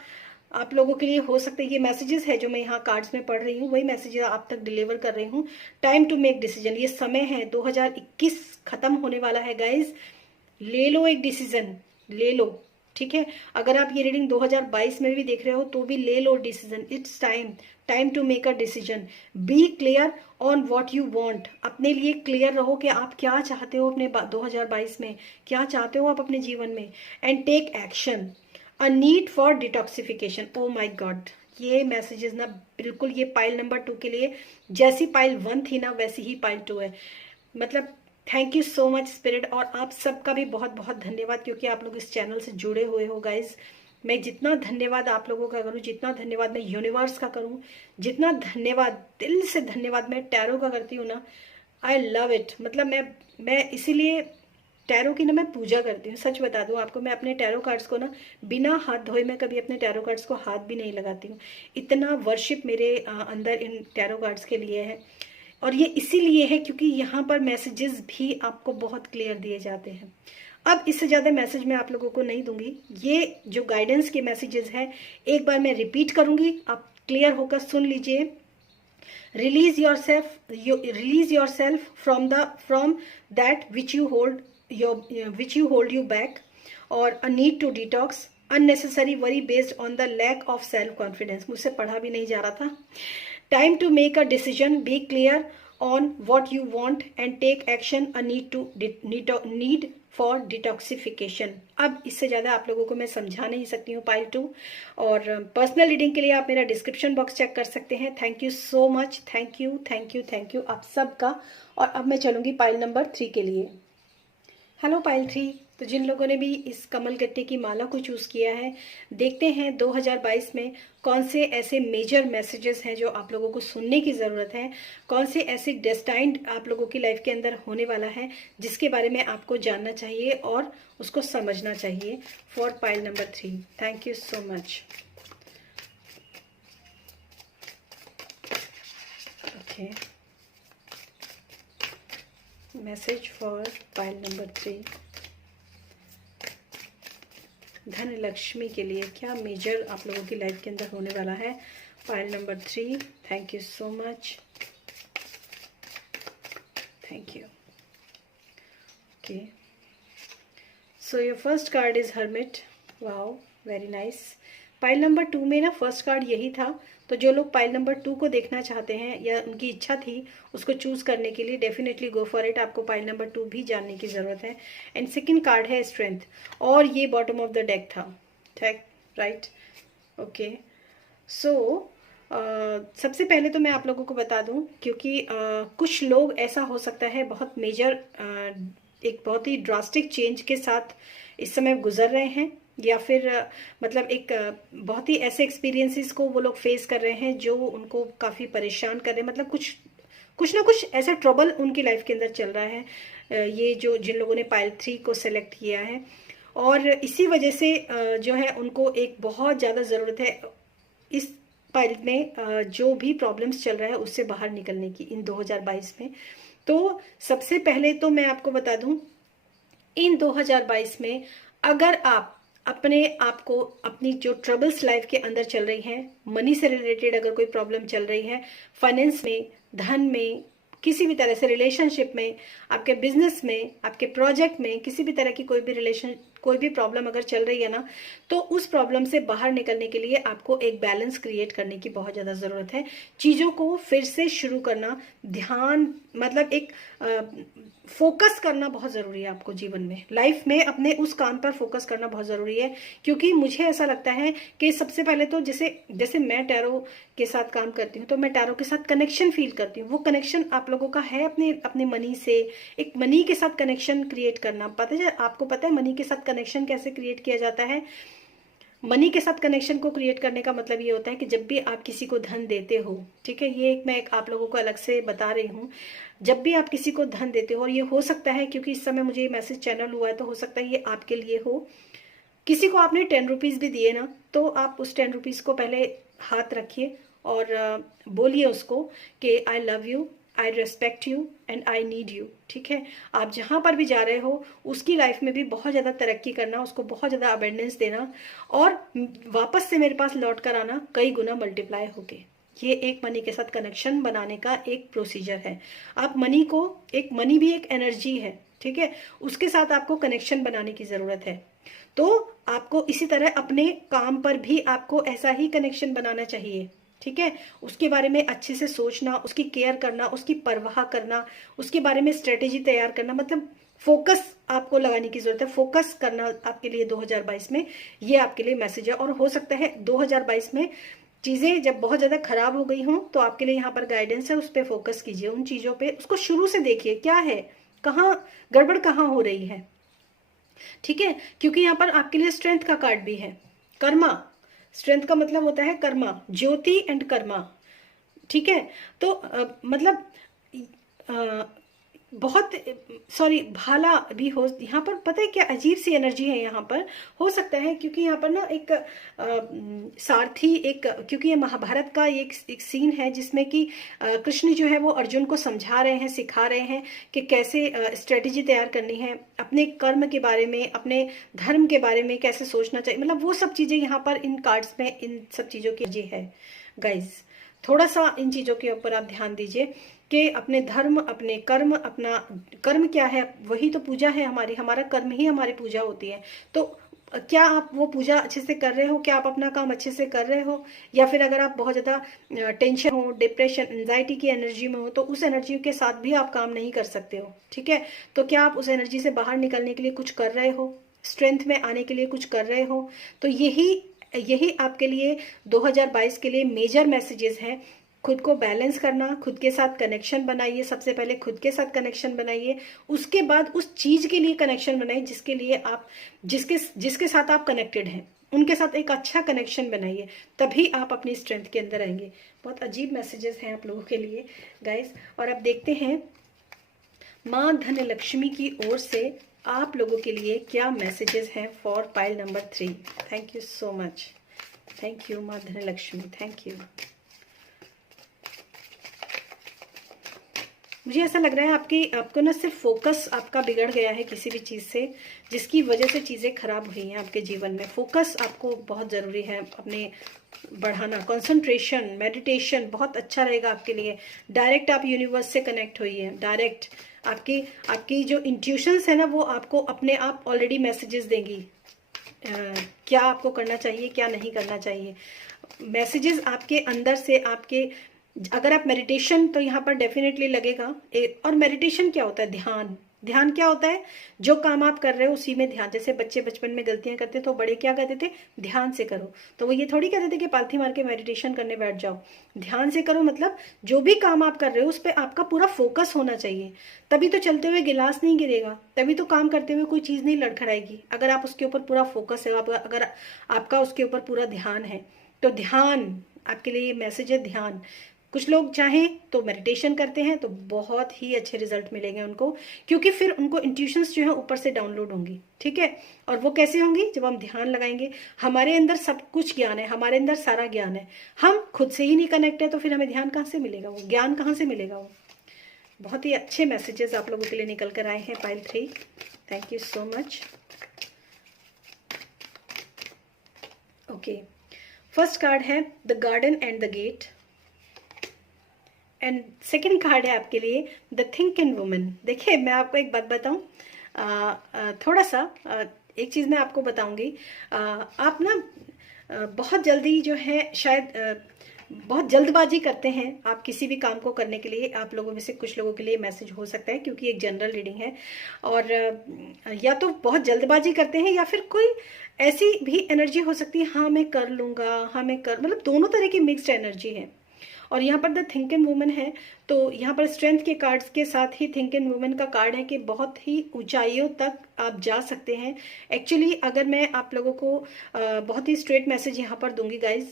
आप लोगों के लिए हो सकता है, ये मैसेजेस है जो मैं यहाँ कार्ड्स में पढ़ रही हूँ, वही मैसेजेस आप तक डिलीवर कर रही हूँ। टाइम टू मेक डिसीजन, ये समय है, 2021 खत्म होने वाला है गाइज, ले लो एक डिसीजन, ले लो, ठीक है। अगर आप ये रीडिंग 2022 में भी देख रहे हो तो भी ले लो decision. It's time to make a decision. Be clear on what you want, अपने लिए क्लियर रहो कि आप क्या चाहते हो अपने 2022 में, क्या चाहते हो आप अपने जीवन में, and take action. A need for detoxification. Oh my god, ये मैसेजेस ना बिल्कुल ये पाइल नंबर 2 के लिए, जैसी पाइल 1 थी ना वैसी ही पाइल 2 है। मतलब thank you so much spirit, और आप सबका भी बहुत बहुत धन्यवाद, क्योंकि आप लोग इस चैनल से जुड़े हुए हो गाइज। मैं जितना धन्यवाद आप लोगों का करूं, जितना धन्यवाद मैं यूनिवर्स का करूं, जितना धन्यवाद, दिल से धन्यवाद मैं टैरो का करती हूँ ना, आई लव इट। मतलब मैं इसीलिए टैरो की ना मैं पूजा करती हूँ। सच बता दूँ आपको, मैं अपने टैरो कार्ड्स को ना बिना हाथ धोए मैं कभी अपने टैरो कार्ड्स को हाथ भी नहीं लगाती हूँ। इतना वर्शिप मेरे अंदर इन टैरो कार्ड्स के लिए है। और ये इसीलिए है क्योंकि यहाँ पर मैसेजेस भी आपको बहुत क्लियर दिए जाते हैं। अब इससे ज़्यादा मैसेज मैं आप लोगों को नहीं दूंगी। ये जो गाइडेंस के मैसेजेस है एक बार मैं रिपीट करूंगी, आप क्लियर होकर सुन लीजिए। release yourself from that which you hold you back, or a need to detox, unnecessary worry based on the lack of self confidence। मुझसे पढ़ा भी नहीं जा रहा था। Time to make a decision, be clear on what you want and take action, a need for detoxification. अब इससे ज़्यादा आप लोगों को मैं समझा नहीं सकती हूँ पाइल 2। और पर्सनल रीडिंग के लिए आप मेरा डिस्क्रिप्शन बॉक्स चेक कर सकते हैं। Thank you so much, thank you thank you thank you आप सबका। और अब मैं चलूँगी पाइल नंबर 3 के लिए। Hello pile 3। तो जिन लोगों ने भी इस कमल गट्टे की माला को चूज किया है, देखते हैं 2022 में कौन से ऐसे मेजर मैसेजेस हैं जो आप लोगों को सुनने की ज़रूरत है, कौन से ऐसे डेस्टाइन्ड आप लोगों की लाइफ के अंदर होने वाला है जिसके बारे में आपको जानना चाहिए और उसको समझना चाहिए। For pile number 3, thank you so much. Okay, message for pile number 3, धन लक्ष्मी के लिए क्या मेजर आप लोगों की लाइफ के अंदर होने वाला है। Pile number 3, thank you so much, thank you. Okay, so your first card is hermit. Wow, very nice. Pile number 2 में ना फर्स्ट कार्ड यही था। तो जो लोग पाइल नंबर 2 को देखना चाहते हैं या उनकी इच्छा थी उसको चूज करने के लिए, डेफिनेटली गो फॉर इट। आपको पाइल नंबर 2 भी जानने की जरूरत है। एंड सेकंड कार्ड है स्ट्रेंथ, और ये बॉटम ऑफ द डेक था, ठीक, राइट। ओके, सो सबसे पहले तो मैं आप लोगों को बता दूं, क्योंकि कुछ लोग ऐसा हो सकता है बहुत मेजर एक बहुत ही ड्रास्टिक चेंज के साथ इस समय गुजर रहे हैं, या फिर मतलब एक बहुत ही ऐसे एक्सपीरियंसेस को वो लोग फेस कर रहे हैं जो उनको काफ़ी परेशान कर रहे हैं। मतलब कुछ ना कुछ ऐसा ट्रबल उनकी लाइफ के अंदर चल रहा है। ये जो जिन लोगों ने पाइल 3 को सेलेक्ट किया है, और इसी वजह से जो है उनको एक बहुत ज़्यादा ज़रूरत है इस पाइल में जो भी प्रॉब्लम्स चल रहा है उससे बाहर निकलने की इन 2022 में। तो सबसे पहले तो मैं आपको बता दूं, इन 2022 में अगर आप अपने आप को, अपनी जो ट्रबल्स लाइफ के अंदर चल रही हैं, मनी से रिलेटेड अगर कोई प्रॉब्लम चल रही है, फाइनेंस में, धन में, किसी भी तरह से रिलेशनशिप में, आपके बिजनेस में, आपके प्रोजेक्ट में, किसी भी तरह की कोई भी प्रॉब्लम अगर चल रही है ना, तो उस प्रॉब्लम से बाहर निकलने के लिए आपको एक बैलेंस क्रिएट करने की बहुत ज़्यादा ज़रूरत है। चीज़ों को फिर से शुरू करना, ध्यान, मतलब एक फोकस करना बहुत ज़रूरी है आपको जीवन में, लाइफ में अपने उस काम पर फोकस करना बहुत ज़रूरी है। क्योंकि मुझे ऐसा लगता है कि सबसे पहले तो जैसे मैं टैरो के साथ काम करती हूँ तो मैं टैरो के साथ कनेक्शन फील करती हूँ। वो कनेक्शन आप लोगों का है अपने मनी से, एक मनी के साथ कनेक्शन क्रिएट करना। पता है आपको, पता है मनी के साथ कनेक्शन कैसे क्रिएट किया जाता है? मनी के साथ कनेक्शन को क्रिएट करने का मतलब ये होता है कि जब भी आप किसी को धन देते हो, ठीक है, ये मैं आप लोगों को अलग से बता रही हूँ, जब भी आप किसी को धन देते हो, और ये हो सकता है क्योंकि इस समय मुझे ये मैसेज चैनल हुआ है तो हो सकता है ये आपके लिए हो। किसी को आपने 10 रुपीज़ भी दिए ना, तो आप उस 10 रुपीज़ को पहले हाथ रखिए और बोलिए उसको कि I love you, I respect you and I need you. ठीक है, आप जहाँ पर भी जा रहे हो उसकी लाइफ में भी बहुत ज़्यादा तरक्की करना, उसको बहुत ज़्यादा अबेंडेंस देना, और वापस से मेरे पास लौट कर आना कई गुना मल्टीप्लाई होके। ये एक मनी के साथ कनेक्शन बनाने का एक प्रोसीजर है। आप मनी को, मनी भी एक एनर्जी है, ठीक है, उसके साथ आपको कनेक्शन बनाने की ज़रूरत है। तो आपको इसी तरह अपने काम पर भी आपको ऐसा ही कनेक्शन बनाना चाहिए। ठीक है, उसके बारे में अच्छे से सोचना, उसकी केयर करना, उसकी परवाह करना, उसके बारे में स्ट्रेटेजी तैयार करना, मतलब फोकस आपको लगाने की जरूरत है। फोकस करना आपके लिए 2022 में ये आपके लिए मैसेज है। और हो सकता है 2022 में चीजें जब बहुत ज्यादा खराब हो गई हों तो आपके लिए यहाँ पर गाइडेंस है, उस पर फोकस कीजिए, उन चीजों पे, उसको शुरू से देखिए क्या है, कहाँ गड़बड़ कहाँ हो रही है। ठीक है, क्योंकि यहाँ पर आपके लिए स्ट्रेंथ का कार्ड भी है, कर्मा। स्ट्रेंथ का मतलब होता है कर्मा, ज्योति एंड कर्मा। ठीक है, तो मतलब बहुत सॉरी भाला भी हो, यहाँ पर पता है क्या अजीब सी एनर्जी है यहाँ पर। हो सकता है क्योंकि यहाँ पर ना एक सारथी, एक, क्योंकि ये महाभारत का एक सीन है जिसमें कि कृष्ण जो है वो अर्जुन को समझा रहे हैं, सिखा रहे हैं कि कैसे स्ट्रेटेजी तैयार करनी है, अपने कर्म के बारे में, अपने धर्म के बारे में कैसे सोचना चाहिए, मतलब वो सब चीजें यहाँ पर इन कार्ड्स में इन सब चीजों की जी है गाइज। थोड़ा सा इन चीजों के ऊपर आप ध्यान दीजिए कि अपने धर्म, अपने कर्म, अपना कर्म क्या है, वही तो पूजा है हमारी, हमारा कर्म ही हमारी पूजा होती है। तो क्या आप वो पूजा अच्छे से कर रहे हो, क्या आप अपना काम अच्छे से कर रहे हो, या फिर अगर आप बहुत ज्यादा टेंशन हो, डिप्रेशन, एंजाइटी की एनर्जी में हो, तो उस एनर्जी के साथ भी आप काम नहीं कर सकते हो, ठीक है। तो क्या आप उस एनर्जी से बाहर निकलने के लिए कुछ कर रहे हो, स्ट्रेंथ में आने के लिए कुछ कर रहे हो? तो यही आपके लिए 2022 के लिए मेजर मैसेजेस हैं। खुद को बैलेंस करना, खुद के साथ कनेक्शन बनाइए, सबसे पहले खुद के साथ कनेक्शन बनाइए, उसके बाद उस चीज के लिए कनेक्शन बनाइए जिसके लिए आप, जिसके साथ आप कनेक्टेड हैं, उनके साथ एक अच्छा कनेक्शन बनाइए, तभी आप अपनी स्ट्रेंथ के अंदर आएंगे। बहुत अजीब मैसेजेस हैं आप लोगों के लिए गाइस। और अब देखते हैं माँ धन लक्ष्मी की ओर से आप लोगों के लिए क्या मैसेजेस हैं for pile number 3। Thank you so much, thank you माँ धन लक्ष्मी, थैंक यू। मुझे ऐसा लग रहा है आपको ना सिर्फ फोकस आपका बिगड़ गया है किसी भी चीज़ से, जिसकी वजह से चीज़ें खराब हुई हैं आपके जीवन में। फोकस आपको बहुत ज़रूरी है अपने बढ़ाना, कंसंट्रेशन, मेडिटेशन बहुत अच्छा रहेगा आपके लिए। डायरेक्ट आप यूनिवर्स से कनेक्ट होइए, डायरेक्ट आपकी जो इंट्यूशंस है ना वो आपको अपने आप ऑलरेडी मैसेजेस देंगी क्या आपको करना चाहिए, क्या नहीं करना चाहिए। मैसेजेस आपके अंदर से, आपके, अगर आप मेडिटेशन, तो यहाँ पर डेफिनेटली लगेगा। और मेडिटेशन क्या होता है? ध्यान। ध्यान क्या होता है? जो काम आप कर रहे हो उसी में ध्यान। जैसे बच्चे बचपन में गलतियां करते तो बड़े क्या कहते थे? ध्यान से करो। तो वो ये थोड़ी कहते थे कि पालथी मार के मेडिटेशन करने बैठ जाओ। ध्यान से करो मतलब जो भी काम आप कर रहे हो उस पर आपका पूरा फोकस होना चाहिए, तभी तो चलते हुए गिलास नहीं गिरेगा, तभी तो काम करते हुए कोई चीज नहीं लड़खड़ाएगी, अगर आप उसके ऊपर पूरा फोकस है, अगर आपका उसके ऊपर पूरा ध्यान है। तो ध्यान आपके लिए ये मैसेज है, ध्यान। कुछ लोग चाहें तो मेडिटेशन करते हैं तो बहुत ही अच्छे रिजल्ट मिलेंगे उनको, क्योंकि फिर उनको इंट्यूशंस जो है ऊपर से डाउनलोड होंगी, ठीक है। और वो कैसे होंगी? जब हम ध्यान लगाएंगे। हमारे अंदर सब कुछ ज्ञान है, हमारे अंदर सारा ज्ञान है, हम खुद से ही नहीं कनेक्ट है तो फिर हमें ध्यान कहाँ से मिलेगा, वो ज्ञान कहाँ से मिलेगा वो। बहुत ही अच्छे मैसेजेस आप लोगों के लिए निकल कर आए हैं pile 3। Thank you so much. Okay, first card है the garden and the gate, and second card है आपके लिए द थिंकिंग वुमन। देखिए मैं आपको एक बात बताऊं, थोड़ा सा एक चीज़ मैं आपको बताऊंगी। आप ना बहुत जल्दी जो है शायद बहुत जल्दबाजी करते हैं आप किसी भी काम को करने के लिए। आप लोगों में से कुछ लोगों के लिए मैसेज हो सकता है क्योंकि एक जनरल रीडिंग है, और या तो बहुत जल्दबाजी करते हैं या फिर कोई ऐसी भी एनर्जी हो सकती है, हाँ मैं कर लूँगा, हाँ मैं कर, मतलब दोनों तरह की मिक्स्ड एनर्जी है। और यहाँ पर द थिंकिंग वुमन है, तो यहाँ पर स्ट्रेंथ के कार्ड्स के साथ ही थिंकिंग वुमन का कार्ड है कि बहुत ही ऊंचाइयों तक आप जा सकते हैं। एक्चुअली अगर मैं आप लोगों को बहुत ही स्ट्रेट मैसेज यहाँ पर दूंगी गाइज,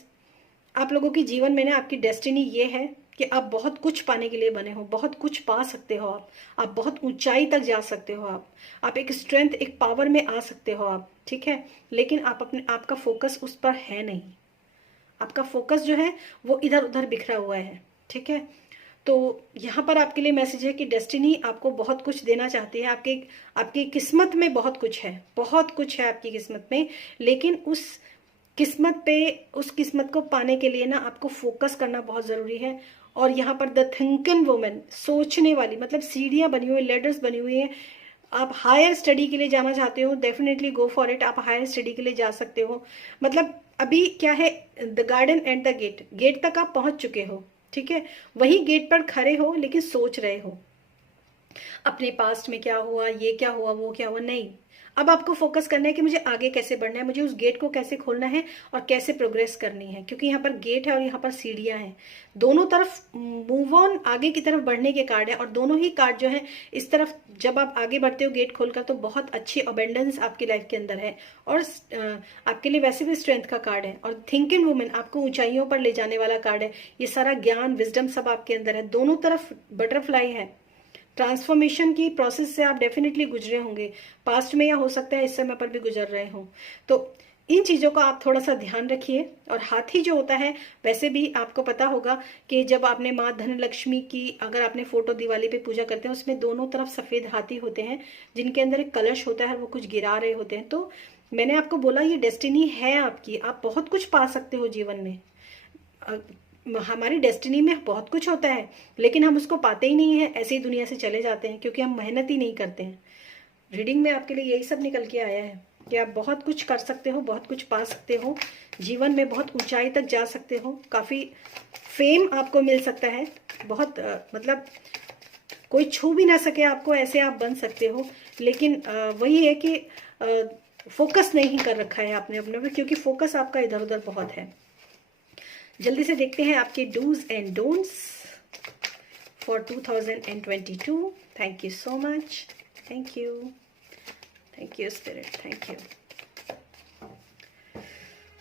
आप लोगों की जीवन में ना आपकी डेस्टिनी ये है कि आप बहुत कुछ पाने के लिए बने हो, बहुत कुछ पा सकते हो आप बहुत ऊंचाई तक जा सकते हो, आप एक स्ट्रेंथ, एक पावर में आ सकते हो आप, ठीक है। लेकिन आपका फोकस उस पर है नहीं, आपका फोकस जो है वो इधर उधर बिखरा हुआ है, ठीक है। तो यहाँ पर आपके लिए मैसेज है कि डेस्टिनी आपको बहुत कुछ देना चाहती है, आपकी किस्मत में बहुत कुछ है, बहुत कुछ है आपकी किस्मत में, लेकिन उस किस्मत को पाने के लिए ना आपको फोकस करना बहुत ज़रूरी है। और यहाँ पर द थिंकिंग वुमन, सोचने वाली, मतलब सीढ़ियाँ बनी हुई, लेडर्स बनी हुई हैं। आप हायर स्टडी के लिए जाना चाहते हो, डेफिनेटली गो फॉर इट, आप हायर स्टडी के लिए जा सकते हो। मतलब अभी क्या है, the garden and the gate, gate तक आप पहुंच चुके हो, ठीक है। वही गेट पर खड़े हो लेकिन सोच रहे हो अपने पास्ट में क्या हुआ, ये क्या हुआ, वो क्या हुआ, नहीं। अब आपको फोकस करना है कि मुझे आगे कैसे बढ़ना है, मुझे उस गेट को कैसे खोलना है और कैसे प्रोग्रेस करनी है, क्योंकि यहाँ पर गेट है और यहाँ पर सीढ़ियां हैं। दोनों तरफ मूव ऑन, आगे की तरफ बढ़ने के कार्ड है, और दोनों ही कार्ड जो है इस तरफ जब आप आगे बढ़ते हो गेट खोलकर, तो बहुत अच्छी अबेंडेंस आपकी लाइफ के अंदर है। और आपके लिए वैसे भी स्ट्रेंथ का कार्ड है, और थिंकिंग वुमेन आपको ऊंचाइयों पर ले जाने वाला कार्ड है। ये सारा ज्ञान, विजडम सब आपके अंदर है, दोनों तरफ बटरफ्लाई है। ट्रांसफॉर्मेशन की प्रोसेस से आप डेफिनेटली गुजरे होंगे पास्ट में, या हो सकता है इस समय पर भी गुजर रहे हों। तो इन चीज़ों का आप थोड़ा सा ध्यान रखिए। और हाथी जो होता है, वैसे भी आपको पता होगा कि जब आपने माँ धनलक्ष्मी की अगर आपने फोटो दिवाली पे पूजा करते हैं, उसमें दोनों तरफ सफ़ेद हाथी होते हैं जिनके अंदर एक कलश होता है, वो कुछ गिरा रहे होते हैं। तो मैंने आपको बोला ये डेस्टिनी है आपकी, आप बहुत कुछ पा सकते हो जीवन में। हमारी डेस्टिनी में बहुत कुछ होता है, लेकिन हम उसको पाते ही नहीं है, ऐसे ही दुनिया से चले जाते हैं क्योंकि हम मेहनत ही नहीं करते हैं। रीडिंग में आपके लिए यही सब निकल के आया है कि आप बहुत कुछ कर सकते हो, बहुत कुछ पा सकते हो, जीवन में बहुत ऊंचाई तक जा सकते हो, काफ़ी फेम आपको मिल सकता है, बहुत मतलब कोई छू भी ना सके आपको, ऐसे आप बन सकते हो। लेकिन वही है कि फोकस नहीं कर रखा है आपने अपने पे, क्योंकि फोकस आपका इधर उधर बहुत है। जल्दी से देखते हैं आपके dos and don'ts for 2022। Thank you so much, thank you spirit, thank you.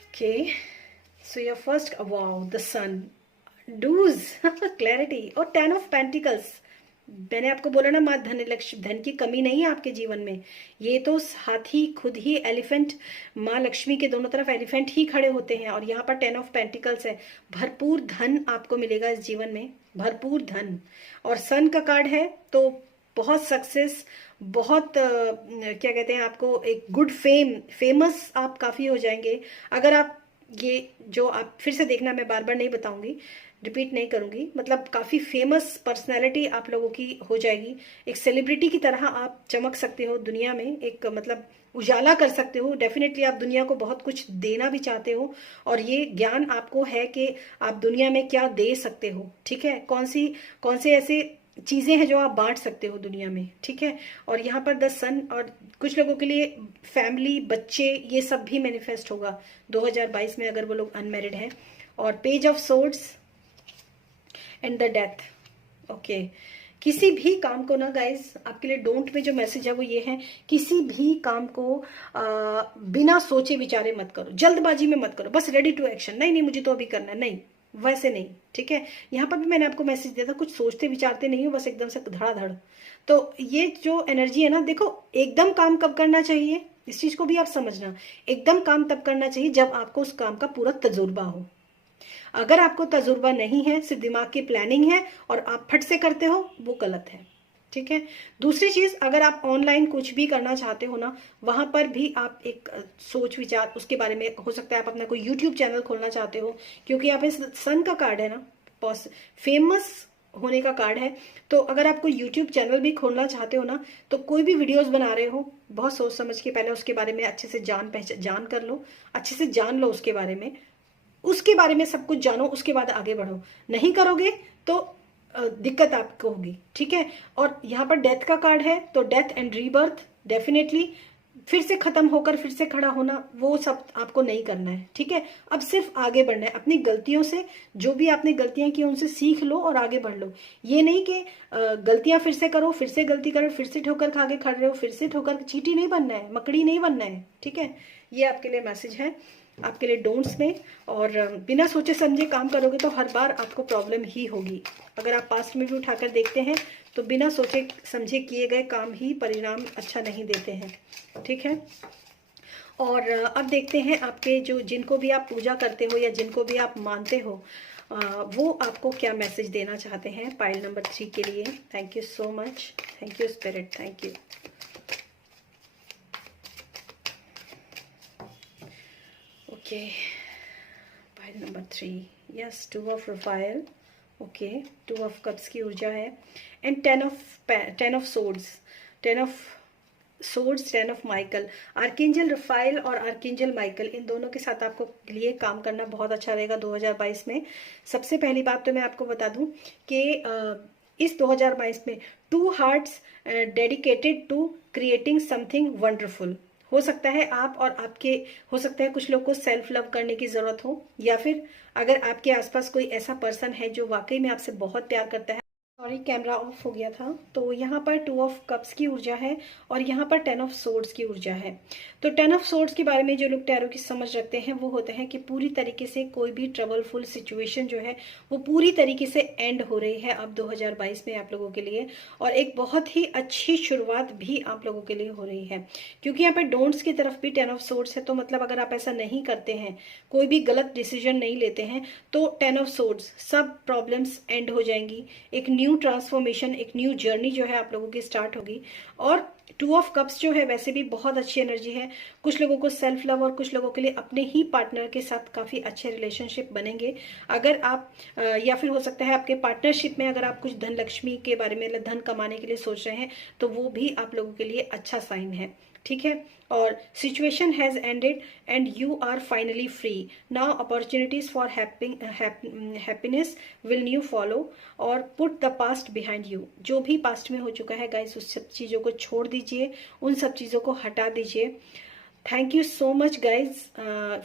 Okay, so your first, wow, the sun, dos, clarity और 10 ऑफ पेंटिकल्स। मैंने आपको बोला ना, माँ धनलक्ष्मी, धन की कमी नहीं है आपके जीवन में। ये तो हाथी खुद ही एलिफेंट, माँ लक्ष्मी के दोनों तरफ एलिफेंट ही खड़े होते हैं, और यहाँ पर 10 ऑफ पेंटिकल्स है। भरपूर धन आपको मिलेगा इस जीवन में, भरपूर धन। और सन का कार्ड है तो बहुत सक्सेस, बहुत क्या कहते हैं, आपको एक गुड फेमस आप काफ़ी हो जाएंगे। अगर आप ये जो आप फिर से देखना, मैं बार बार नहीं बताऊंगी, रिपीट नहीं करूंगी, मतलब काफ़ी फेमस पर्सनैलिटी आप लोगों की हो जाएगी। एक सेलिब्रिटी की तरह आप चमक सकते हो दुनिया में, एक मतलब उजाला कर सकते हो। डेफिनेटली आप दुनिया को बहुत कुछ देना भी चाहते हो, और ये ज्ञान आपको है कि आप दुनिया में क्या दे सकते हो। ठीक है, कौन से ऐसे चीज़ें हैं जो आप बांट सकते हो दुनिया में। ठीक है, और यहाँ पर द सन, और कुछ लोगों के लिए फैमिली, बच्चे, ये सब भी मैनिफेस्ट होगा 2022 में अगर वो लोग अनमैरिड हैं। और page of swords and the death. Okay, किसी भी काम को ना गाइज, आपके लिए डोंट में जो मैसेज है वो ये है, किसी भी काम को बिना सोचे विचारे मत करो, जल्दबाजी में मत करो, बस रेडी टू एक्शन, नहीं मुझे तो अभी करना है, नहीं वैसे नहीं। ठीक है, यहाँ पर भी मैंने आपको मैसेज दिया था, कुछ सोचते विचारते नहीं हो, बस एकदम से धड़ाधड़। तो ये जो एनर्जी है ना, देखो एकदम काम कब करना चाहिए, इस चीज को भी आप समझना। एकदम काम तब करना चाहिए जब आपको उस काम का पूरा तजुर्बा हो। अगर आपको तजुर्बा नहीं है, सिर्फ दिमाग की प्लानिंग है और आप फट से करते हो, वो गलत है। ठीक है, दूसरी चीज, अगर आप ऑनलाइन कुछ भी करना चाहते हो ना, वहां पर भी आप एक सोच विचार उसके बारे में, हो सकता है आप अपना कोई यूट्यूब चैनल खोलना चाहते हो, क्योंकि यहाँ पे सन का कार्ड है ना, फेमस होने का कार्ड है। तो अगर आप कोई यूट्यूब चैनल भी खोलना चाहते हो ना, तो कोई भी वीडियोस बना रहे हो, बहुत सोच समझ के पहले उसके बारे में अच्छे से जान कर लो, अच्छे से जान लो उसके बारे में, उसके बारे में सब कुछ जानो, उसके बाद आगे बढ़ो। नहीं करोगे तो दिक्कत आपको होगी। ठीक है, और यहाँ पर डेथ का कार्ड है, तो डेथ एंड रीबर्थ, डेफिनेटली फिर से खत्म होकर फिर से खड़ा होना, वो सब आपको नहीं करना है। ठीक है, अब सिर्फ आगे बढ़ना है अपनी गलतियों से, जो भी आपने गलतियां की उनसे सीख लो और आगे बढ़ लो। ये नहीं कि गलतियां फिर से करो, फिर से गलती करो, फिर से ठोकर खा के खड़े रहो, फिर से ठोकर, चींटी नहीं बनना है, मकड़ी नहीं बनना है। ठीक है, ये आपके लिए मैसेज है, आपके लिए डोंट्स में। और बिना सोचे समझे काम करोगे तो हर बार आपको प्रॉब्लम ही होगी। अगर आप पास्ट में भी उठाकर देखते हैं तो बिना सोचे समझे किए गए काम ही परिणाम अच्छा नहीं देते हैं। ठीक है, और अब देखते हैं आपके जो, जिनको भी आप पूजा करते हो या जिनको भी आप मानते हो, वो आपको क्या मैसेज देना चाहते हैं पाइल नंबर 3 के लिए। Thank you so much, thank you spirit, thank you. Okay, pile number 3, yes, 2 of Raphael. Okay, 2 of cups की ऊर्जा है, and 10 of swords, 10 of Michael. Archangel Rafale और आर्केंजल माइकल, इन दोनों के साथ आपको लिए काम करना बहुत अच्छा रहेगा 2022 में। सबसे पहली बात तो मैं आपको बता दूं कि इस 2022 में 2 hearts dedicated to creating something wonderful. हो सकता है आप और आपके, हो सकता है कुछ लोग को सेल्फ लव करने की जरूरत हो, या फिर अगर आपके आसपास कोई ऐसा पर्सन है जो वाकई में आपसे बहुत प्यार करता है, सॉरी, कैमरा ऑफ हो गया था। तो यहाँ पर 2 ऑफ कप्स की ऊर्जा है और यहाँ पर 10 ऑफ सोर्ड्स की ऊर्जा है। तो 10 ऑफ सोर्ड्स के बारे में जो लोग टैरो की समझ रखते हैं वो होते हैं कि पूरी तरीके से कोई भी ट्रबलफुल सिचुएशन जो है वो पूरी तरीके से एंड हो रही है अब 2022 में आप लोगों के लिए, और एक बहुत ही अच्छी शुरुआत भी आप लोगों के लिए हो रही है। क्योंकि यहाँ पर डोंट्स की तरफ भी 10 ऑफ सोर्ड्स है, तो मतलब अगर आप ऐसा नहीं करते हैं, कोई भी गलत डिसीजन नहीं लेते हैं, तो 10 ऑफ सोर्ड्स सब प्रॉब्लम्स एंड हो जाएंगी। एक न्यू ट्रांसफॉर्मेशन, एक न्यू जर्नी जो है आप लोगों की स्टार्ट होगी। और 2 ऑफ कप्स जो है वैसे भी बहुत अच्छी एनर्जी है। कुछ लोगों को सेल्फ लव और कुछ लोगों के लिए अपने ही पार्टनर के साथ काफी अच्छे रिलेशनशिप बनेंगे। अगर आप या फिर हो सकता है आपके पार्टनरशिप में अगर आप कुछ धन लक्ष्मी के बारे में, धन कमाने के लिए सोच रहे हैं, तो वो भी आप लोगों के लिए अच्छा साइन है। ठीक है। और situation has ended and you are finally free now, opportunities for happiness will new follow, और put the past behind you. जो भी पास्ट में हो चुका है गाइस, उस सब चीजों को छोड़ दीजिए, उन सब चीजों को हटा दीजिए। Thank you so much guys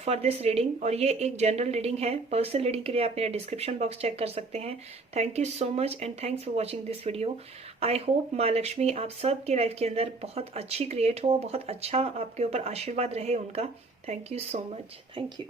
for this reading. और ये एक जनरल रीडिंग है, पर्सनल रीडिंग के लिए आप मेरा डिस्क्रिप्शन बॉक्स चेक कर सकते हैं। Thank you so much and thanks for watching this video. I hope माँ लक्ष्मी आप सब की लाइफ के अंदर बहुत अच्छी क्रिएट हो, बहुत अच्छा आपके ऊपर आशीर्वाद रहे उनका। Thank you so much. Thank you.